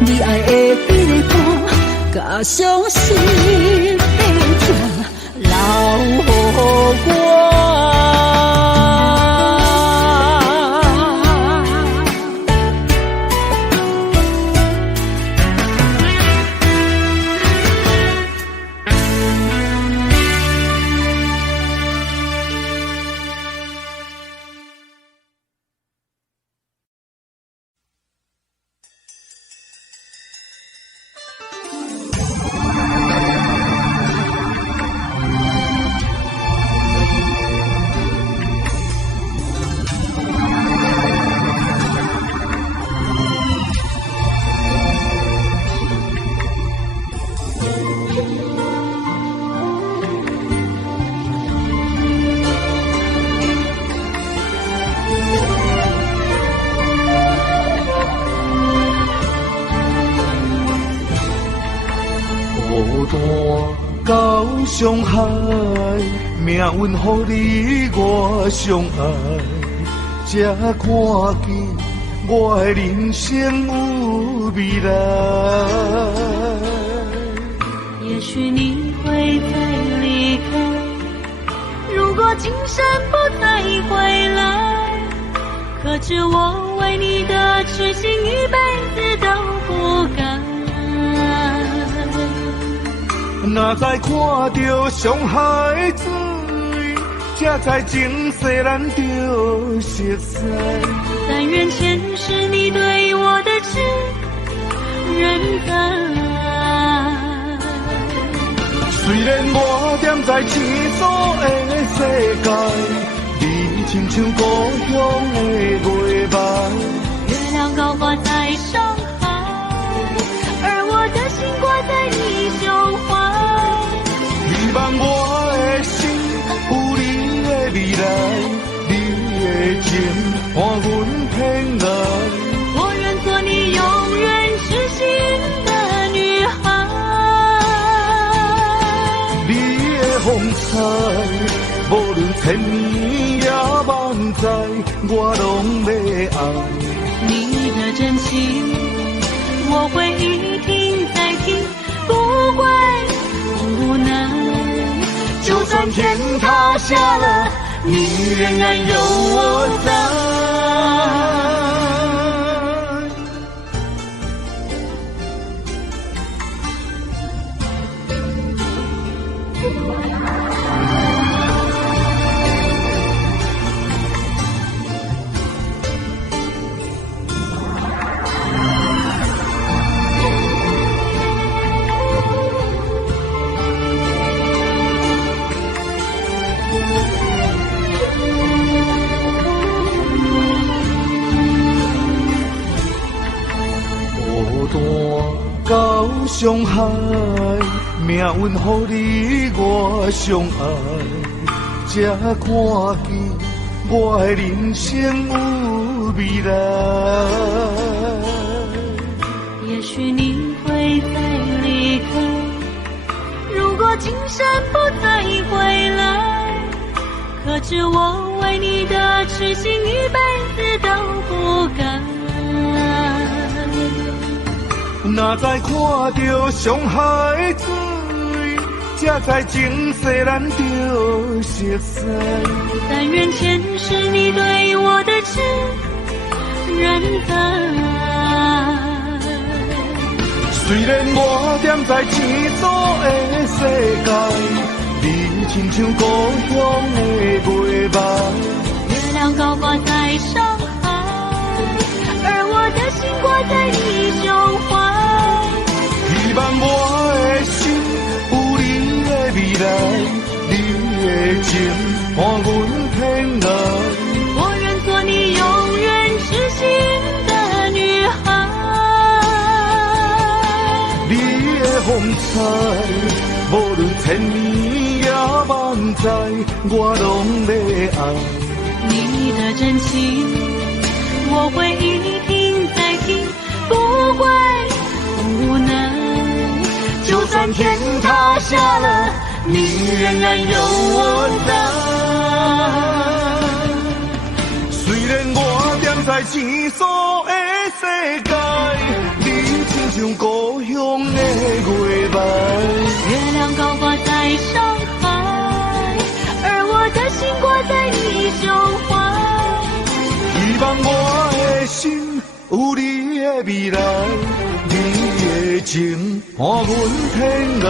你爱的迄个歌，甲伤心的痛留予我。伤害，命运予你我相爱，才看见我的人生有未来。也许你会再离开，如果今生不再回来，可知我为你的痴心一辈子都不改。若再看到上海的水，才知前世咱就熟悉。但愿前世你对我的痴仍在。虽然我踮在青楚的世界，你亲像故乡的月白。月亮高挂在上海，而我的心挂在你胸怀。希望我的心有你的未来，你的情换阮偏爱。我愿做你永远痴心的女孩。你的风采，无论千年也万载，我拢要爱。你的真情，我会一听再听，不会无奈。就算天塌下了，你仍然有我在。到上海，命运予你我相爱，才看见我的人生有未来。也许你会再离开，如果今生不再回来，可知我为你的痴心一辈子都不改。若再看到上海的水，才知前世咱就熟悉。但愿前世你对我的痴仍在。虽然我踮在青楚的世界，你亲像故乡的月白。月亮高挂在上海，而我的心挂在你胸怀。希望我的心有你的未来，你的情换阮偏爱。我愿做你永远痴心的女孩。你的风采，无论千年也万载，我拢要爱。你的真情，我会一听再听，不会无奈。就算天塌下了，你仍然有我在。虽然我踮在青楚的世界，你亲像故乡的月白。月亮高挂在上海，而我的心挂在你胸怀。希望我的心有你的未来，你的情换阮偏爱。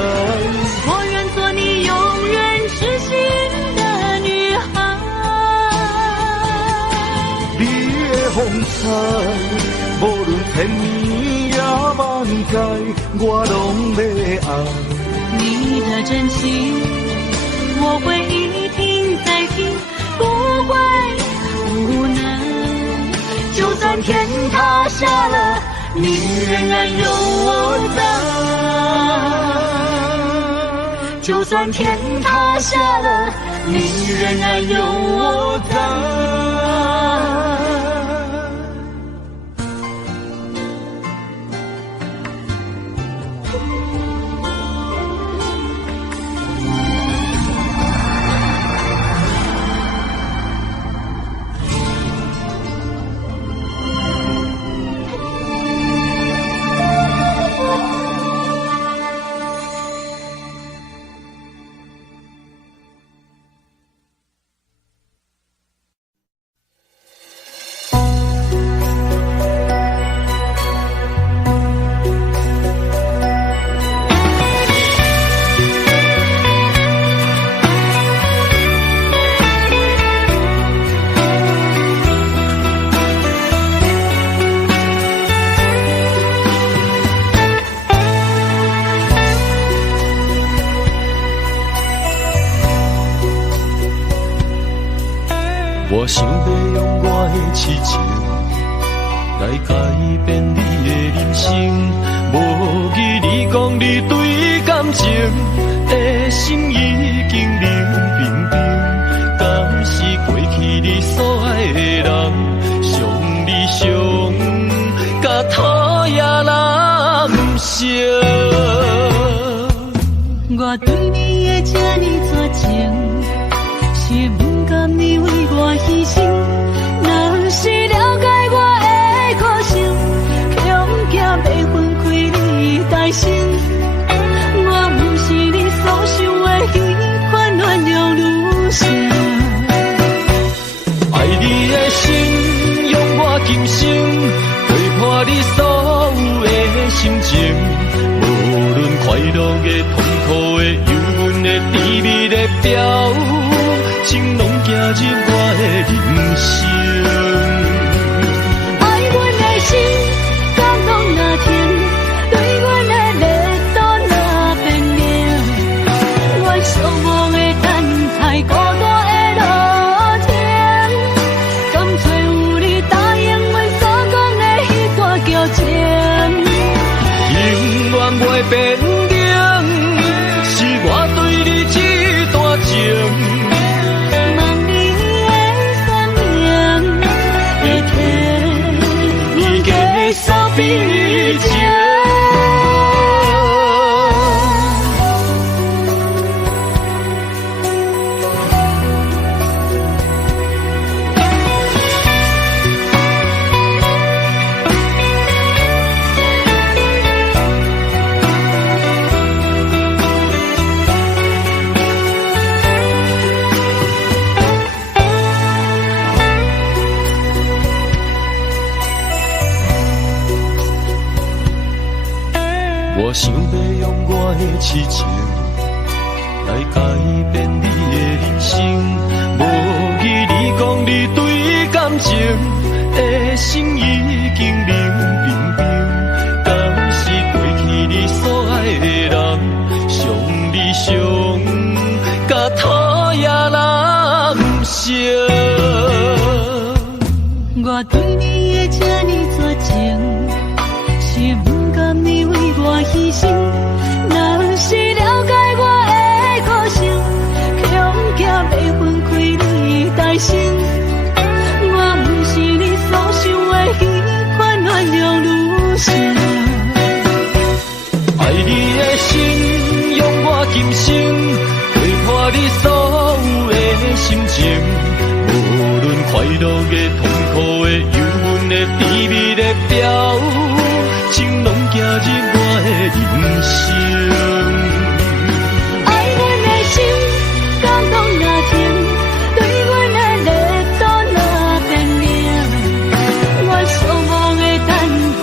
我愿做你永远痴心的女孩。你的风采，无论千年也万载，我拢要爱。你的真情，我会一听再听，不会无奈。就算天塌下了，你仍然有我在。就算天塌下了，你仍然有我在。我想要用我的痴情来改变你的人生。无记你讲你对感情的心已经冷冰冰，敢是过去你所爱的人，伤你伤甲讨厌难成。我对你的这呢绝情，是不甘你为我牺牲。若是了解我的个性，恐惊要分开你大心。我不是你所想的彼款原谅女性。爱你的心，用我今生陪伴你所有的心情。无论快乐的、痛苦的、忧郁的、甜蜜的表情，拢走入我的人生。爱阮的心，感动若停，对阮的热度若变冷。阮寂寞的等待，孤单的路程，甘找有你答应阮所讲的迄段旧情。永远袂变定，是我对你这段情。望你的善良，会替阮继续比情。我想要用我的痴情来改变你的人生。无记你讲你对感情的心已经冷冰冰，敢是过去你所爱的人，伤你伤甲讨厌难成。我对你的这呢绝情，是不甘你为我牺牲。若是了解我的个性，恐惊要分开你大心。我不是你所想的彼款原谅女性。爱你的心，用我今生陪伴你所有的心情。无论快乐的、痛苦的、忧郁的、甜蜜的表情，拢走入我的人生。爱阮的心，感动若停，对阮的热度若变冷。阮寂寞的等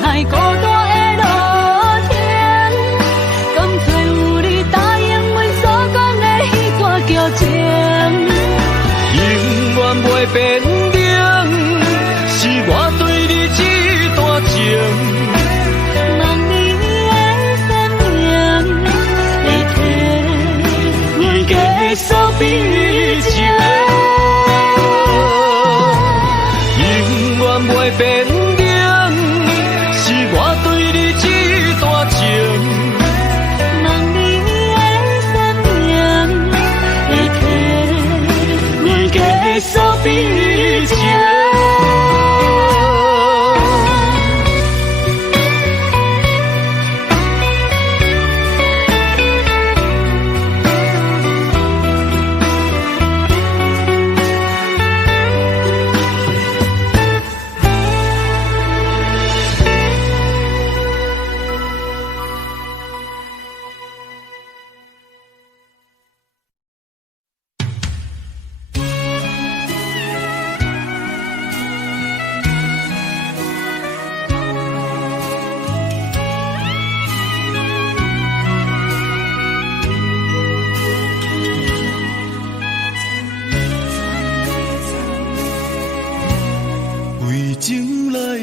待，孤单的路程，甘找有你答应阮所讲的迄段旧情。永远袂变定，是我对你这段情。望你的善良，会替阮继续比情。永远袂变定，是我对你这段情。望你的善良，会替阮继续比情。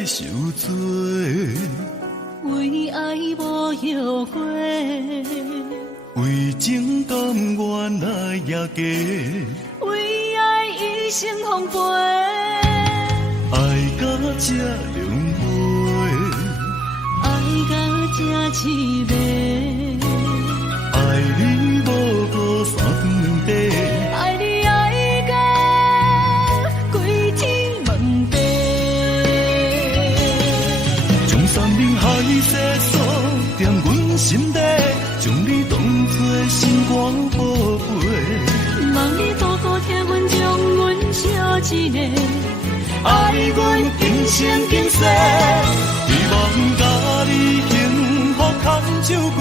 受罪，为爱无后悔，为情甘愿来也嫁，为爱一生奉陪。凄美。爱你无过三顿地，爱你爱到归天问地，将山明海誓锁在阮心底，将你当作心肝宝贝。望你多多听阮将阮笑一个，爱阮今生今世，希望甲你幸福牵手过，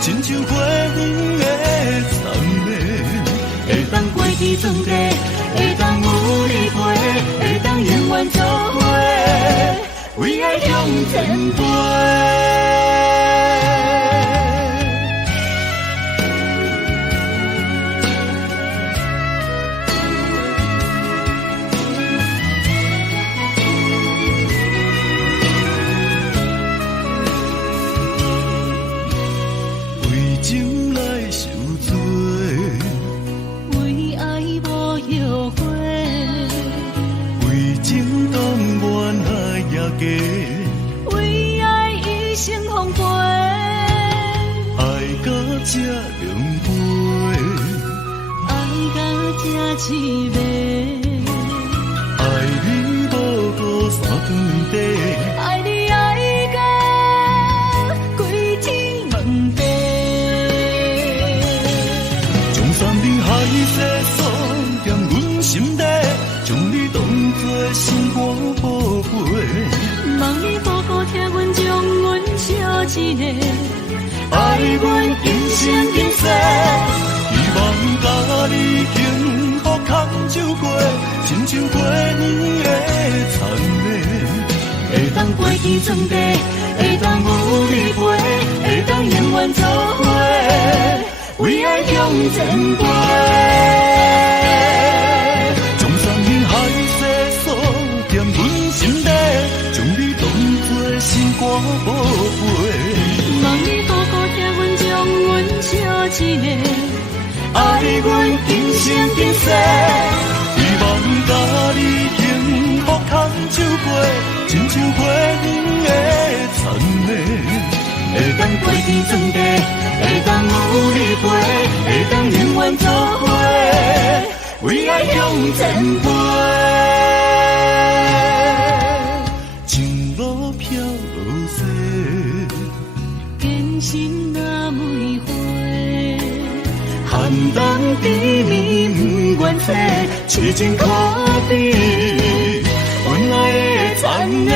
亲像过远的残暝，会当过去装地，会当有你陪，会当永远做伙，为爱向前飞。为爱一生奉陪，爱到这两杯，爱到这凄美，爱你无过三顿地，爱你爱到归天问地，将山明海誓锁在阮心底，将你当作心肝宝贝。望你多多听阮将阮笑一个，爱阮今生今世，希望甲你幸福牵手过，亲像过远的残暝，会当过去装地，会当有你陪，会当永远做伙，为爱向前飞。将山明海誓锁在阮心底，将你当作心肝宝贝。望你多多听阮将阮笑一个，爱阮今生今世，希望甲你幸福牵手过，亲像过远的残暝，会当过去装地，会当有你陪，会当永远做伙，为爱向前飞。情路飘落雪，真心那玫瑰。寒冬甜蜜不愿切，痴情可比阮爱的残暝。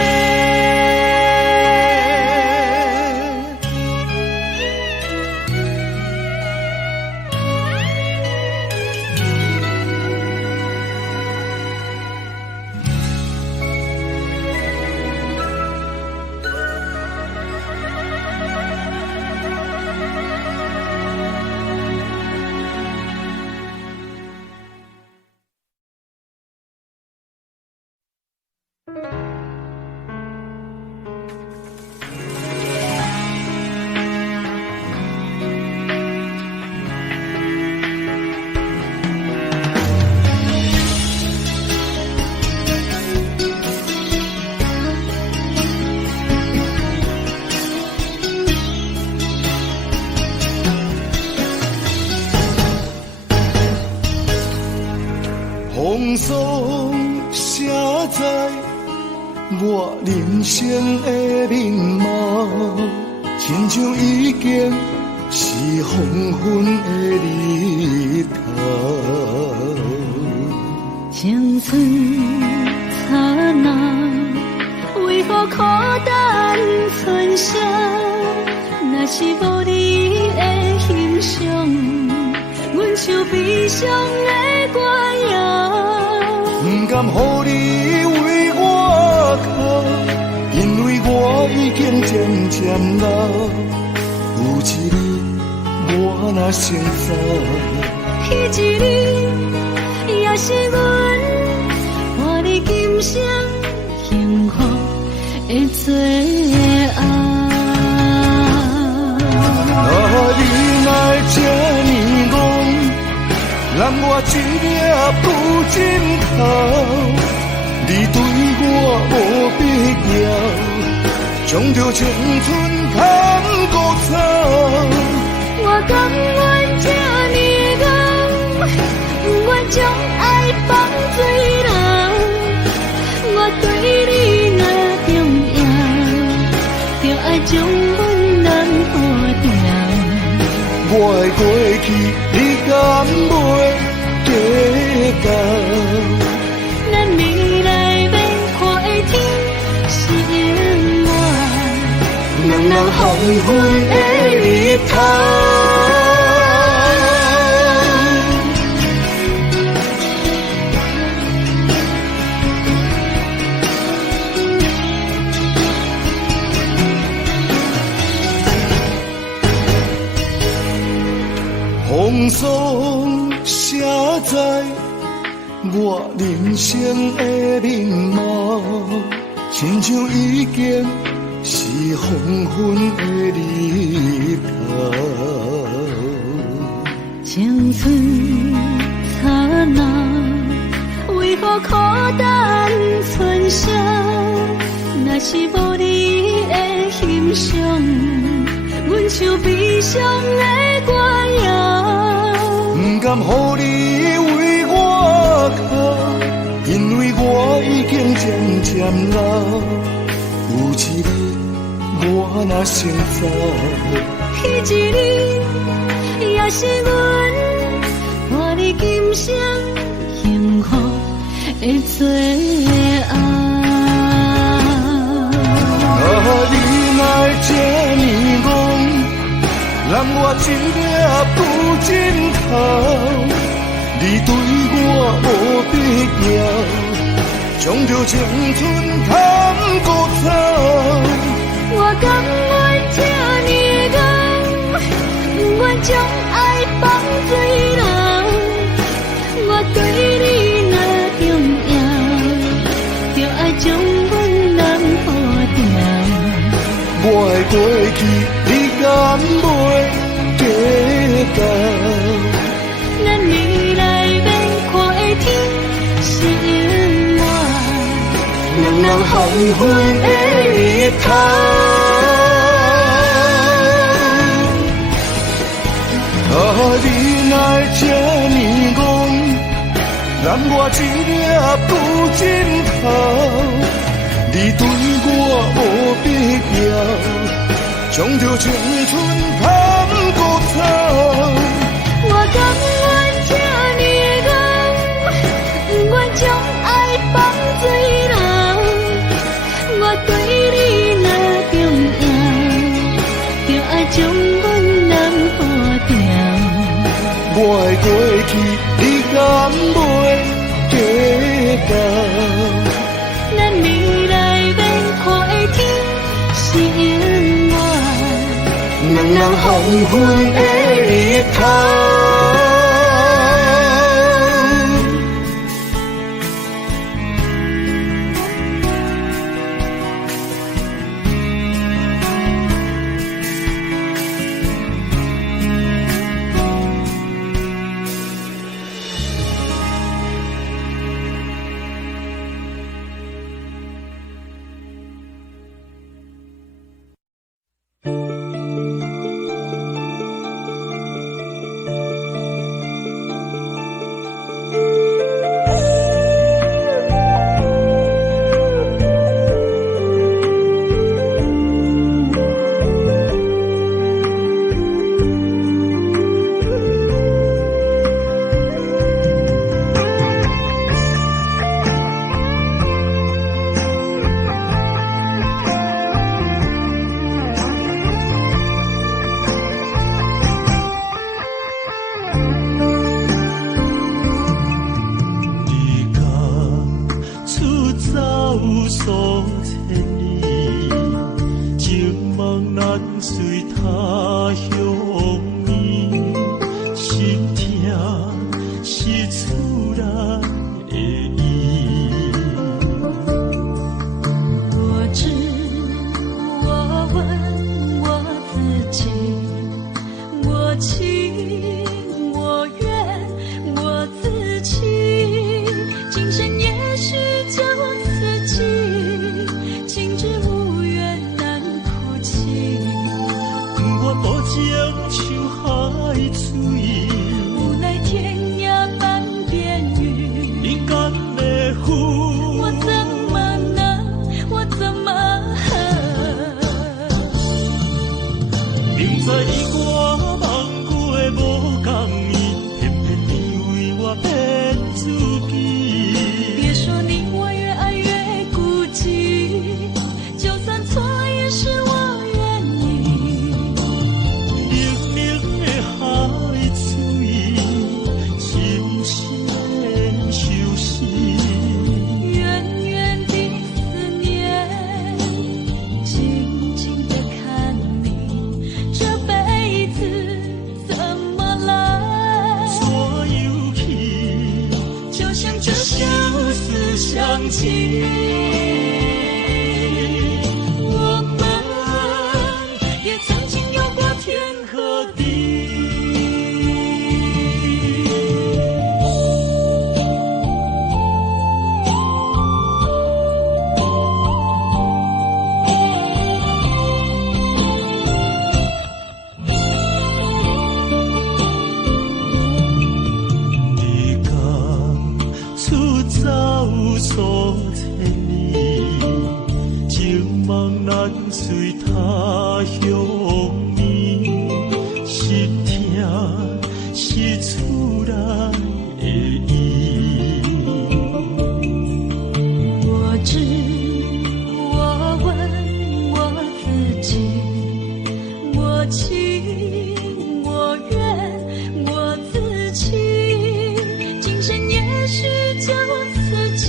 风霜写在我人生的面貌，亲像已经是黄昏的日头。青春刹那，为何孤单存剩？若是无你的欣赏，阮就悲伤的歌谣。不甘予你为我哭，因为我已经渐渐老。有一日我若先走，彼一日也是阮伴你今生幸福的最后。你来这呢戆，让我一夜不尽头。你对我无必要，将着青春通孤草。我甘愿这呢讲，不愿将爱放水流。我对你若重要，就爱将阮人保掉。我的过去，你敢袂记到？咱未来要看的天是永远，人人黄昏的日头。风霜写在我人生的面貌，亲像已经是黄昏的日头。青春刹那，为何孤单存剩？若是无你的欣赏，阮像悲伤的歌谣。不甘予你为我哭，因为我已经渐渐老。有一日我若先走，彼一日也是阮伴你今生幸福的最后。你哪会这呢戆？让我一粒不尽头，你对我无必要，将着青春通孤草。我甘愿这呢讲，不愿将爱放水流。我对你若重要，就爱将阮人保掉。我的过去，你敢袂记到？咱未来要看的天是永远，人人黄昏的日头。你哪会这呢戆？让我一粒不尽头。你对我无必要，将着青春通孤草。我甘愿这呢讲，不愿将爱放水流。我对你若重要，就爱将阮人保掉。我的过去，你敢袂记到？咱未来要看的天是永远，人人黄昏的日头。相思相期。我们也曾经有过天和地。所千里，情梦难随他乡眠。是疼是厝内的伊。我知，我问我自己，我情我愿我自欺，今生也许就此际，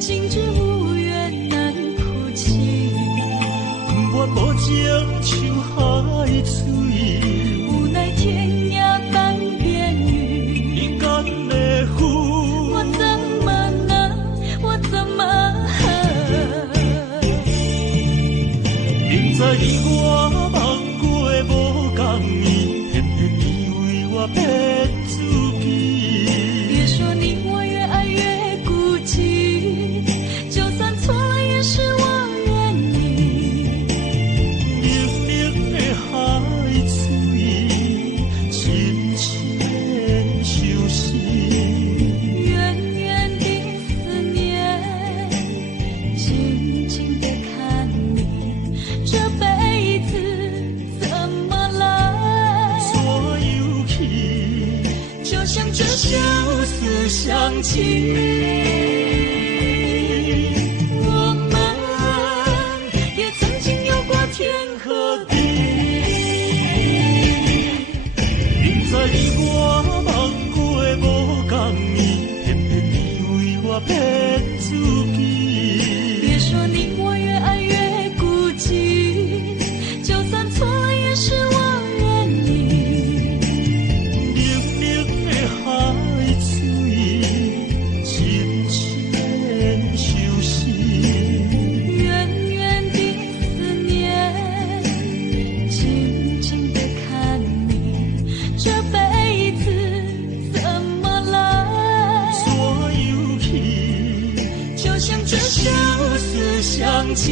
情至无缘难哭泣。我无情像海水，无奈天涯当边雨，你甘的负，我怎么能，我怎么明知你我望过无共意，偏偏你为我变自己。别说你我越爱越孤寂，就算错了也是我愿意。冷冷的海水，深深相思。远远的思念，静静的看你，这辈子怎么来？所有去，就像这相思相期。我们也曾经有过天和地。明知你我望过无共意，偏偏你为我变自己。别说你我越爱越孤寂，就算错了也是我愿意。冷冷的海水，深深相思。远远的思念，静静的看你，这辈子怎么来？所有去，就像这相思相期。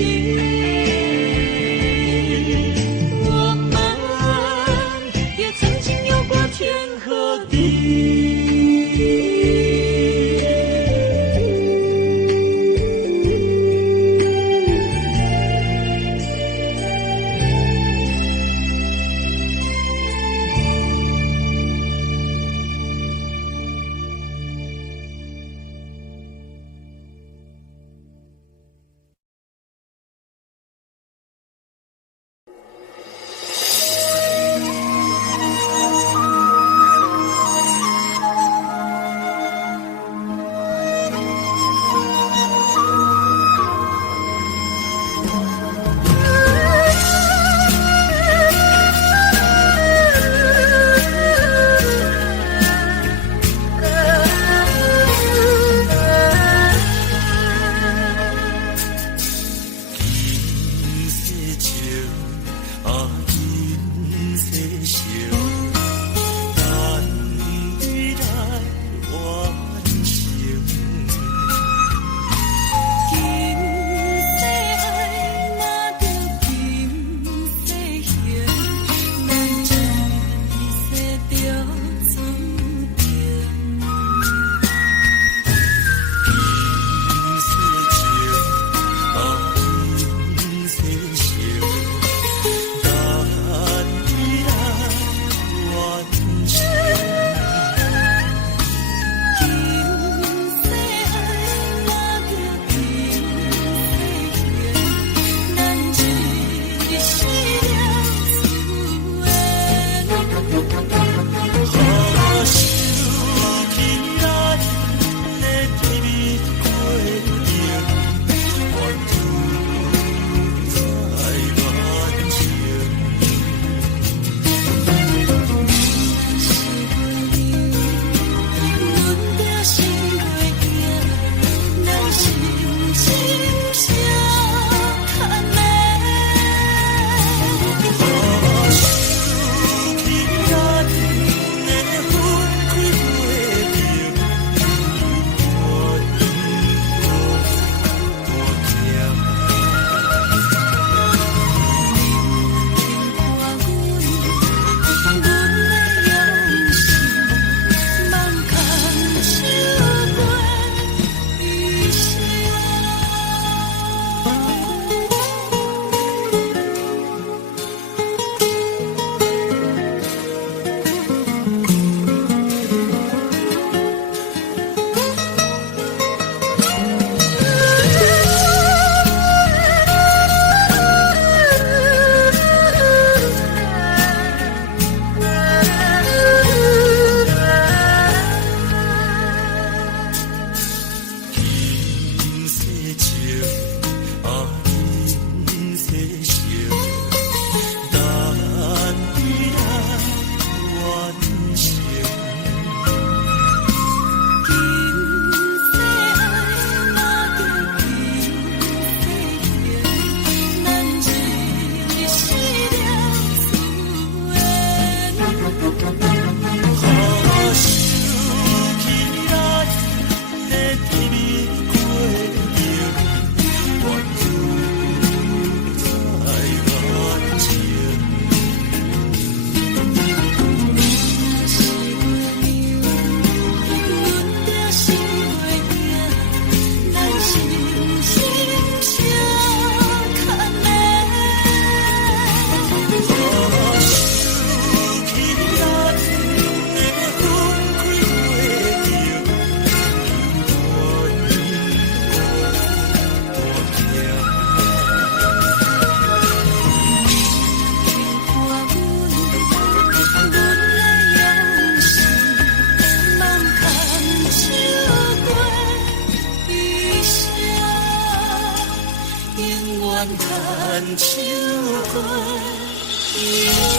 唱首歌。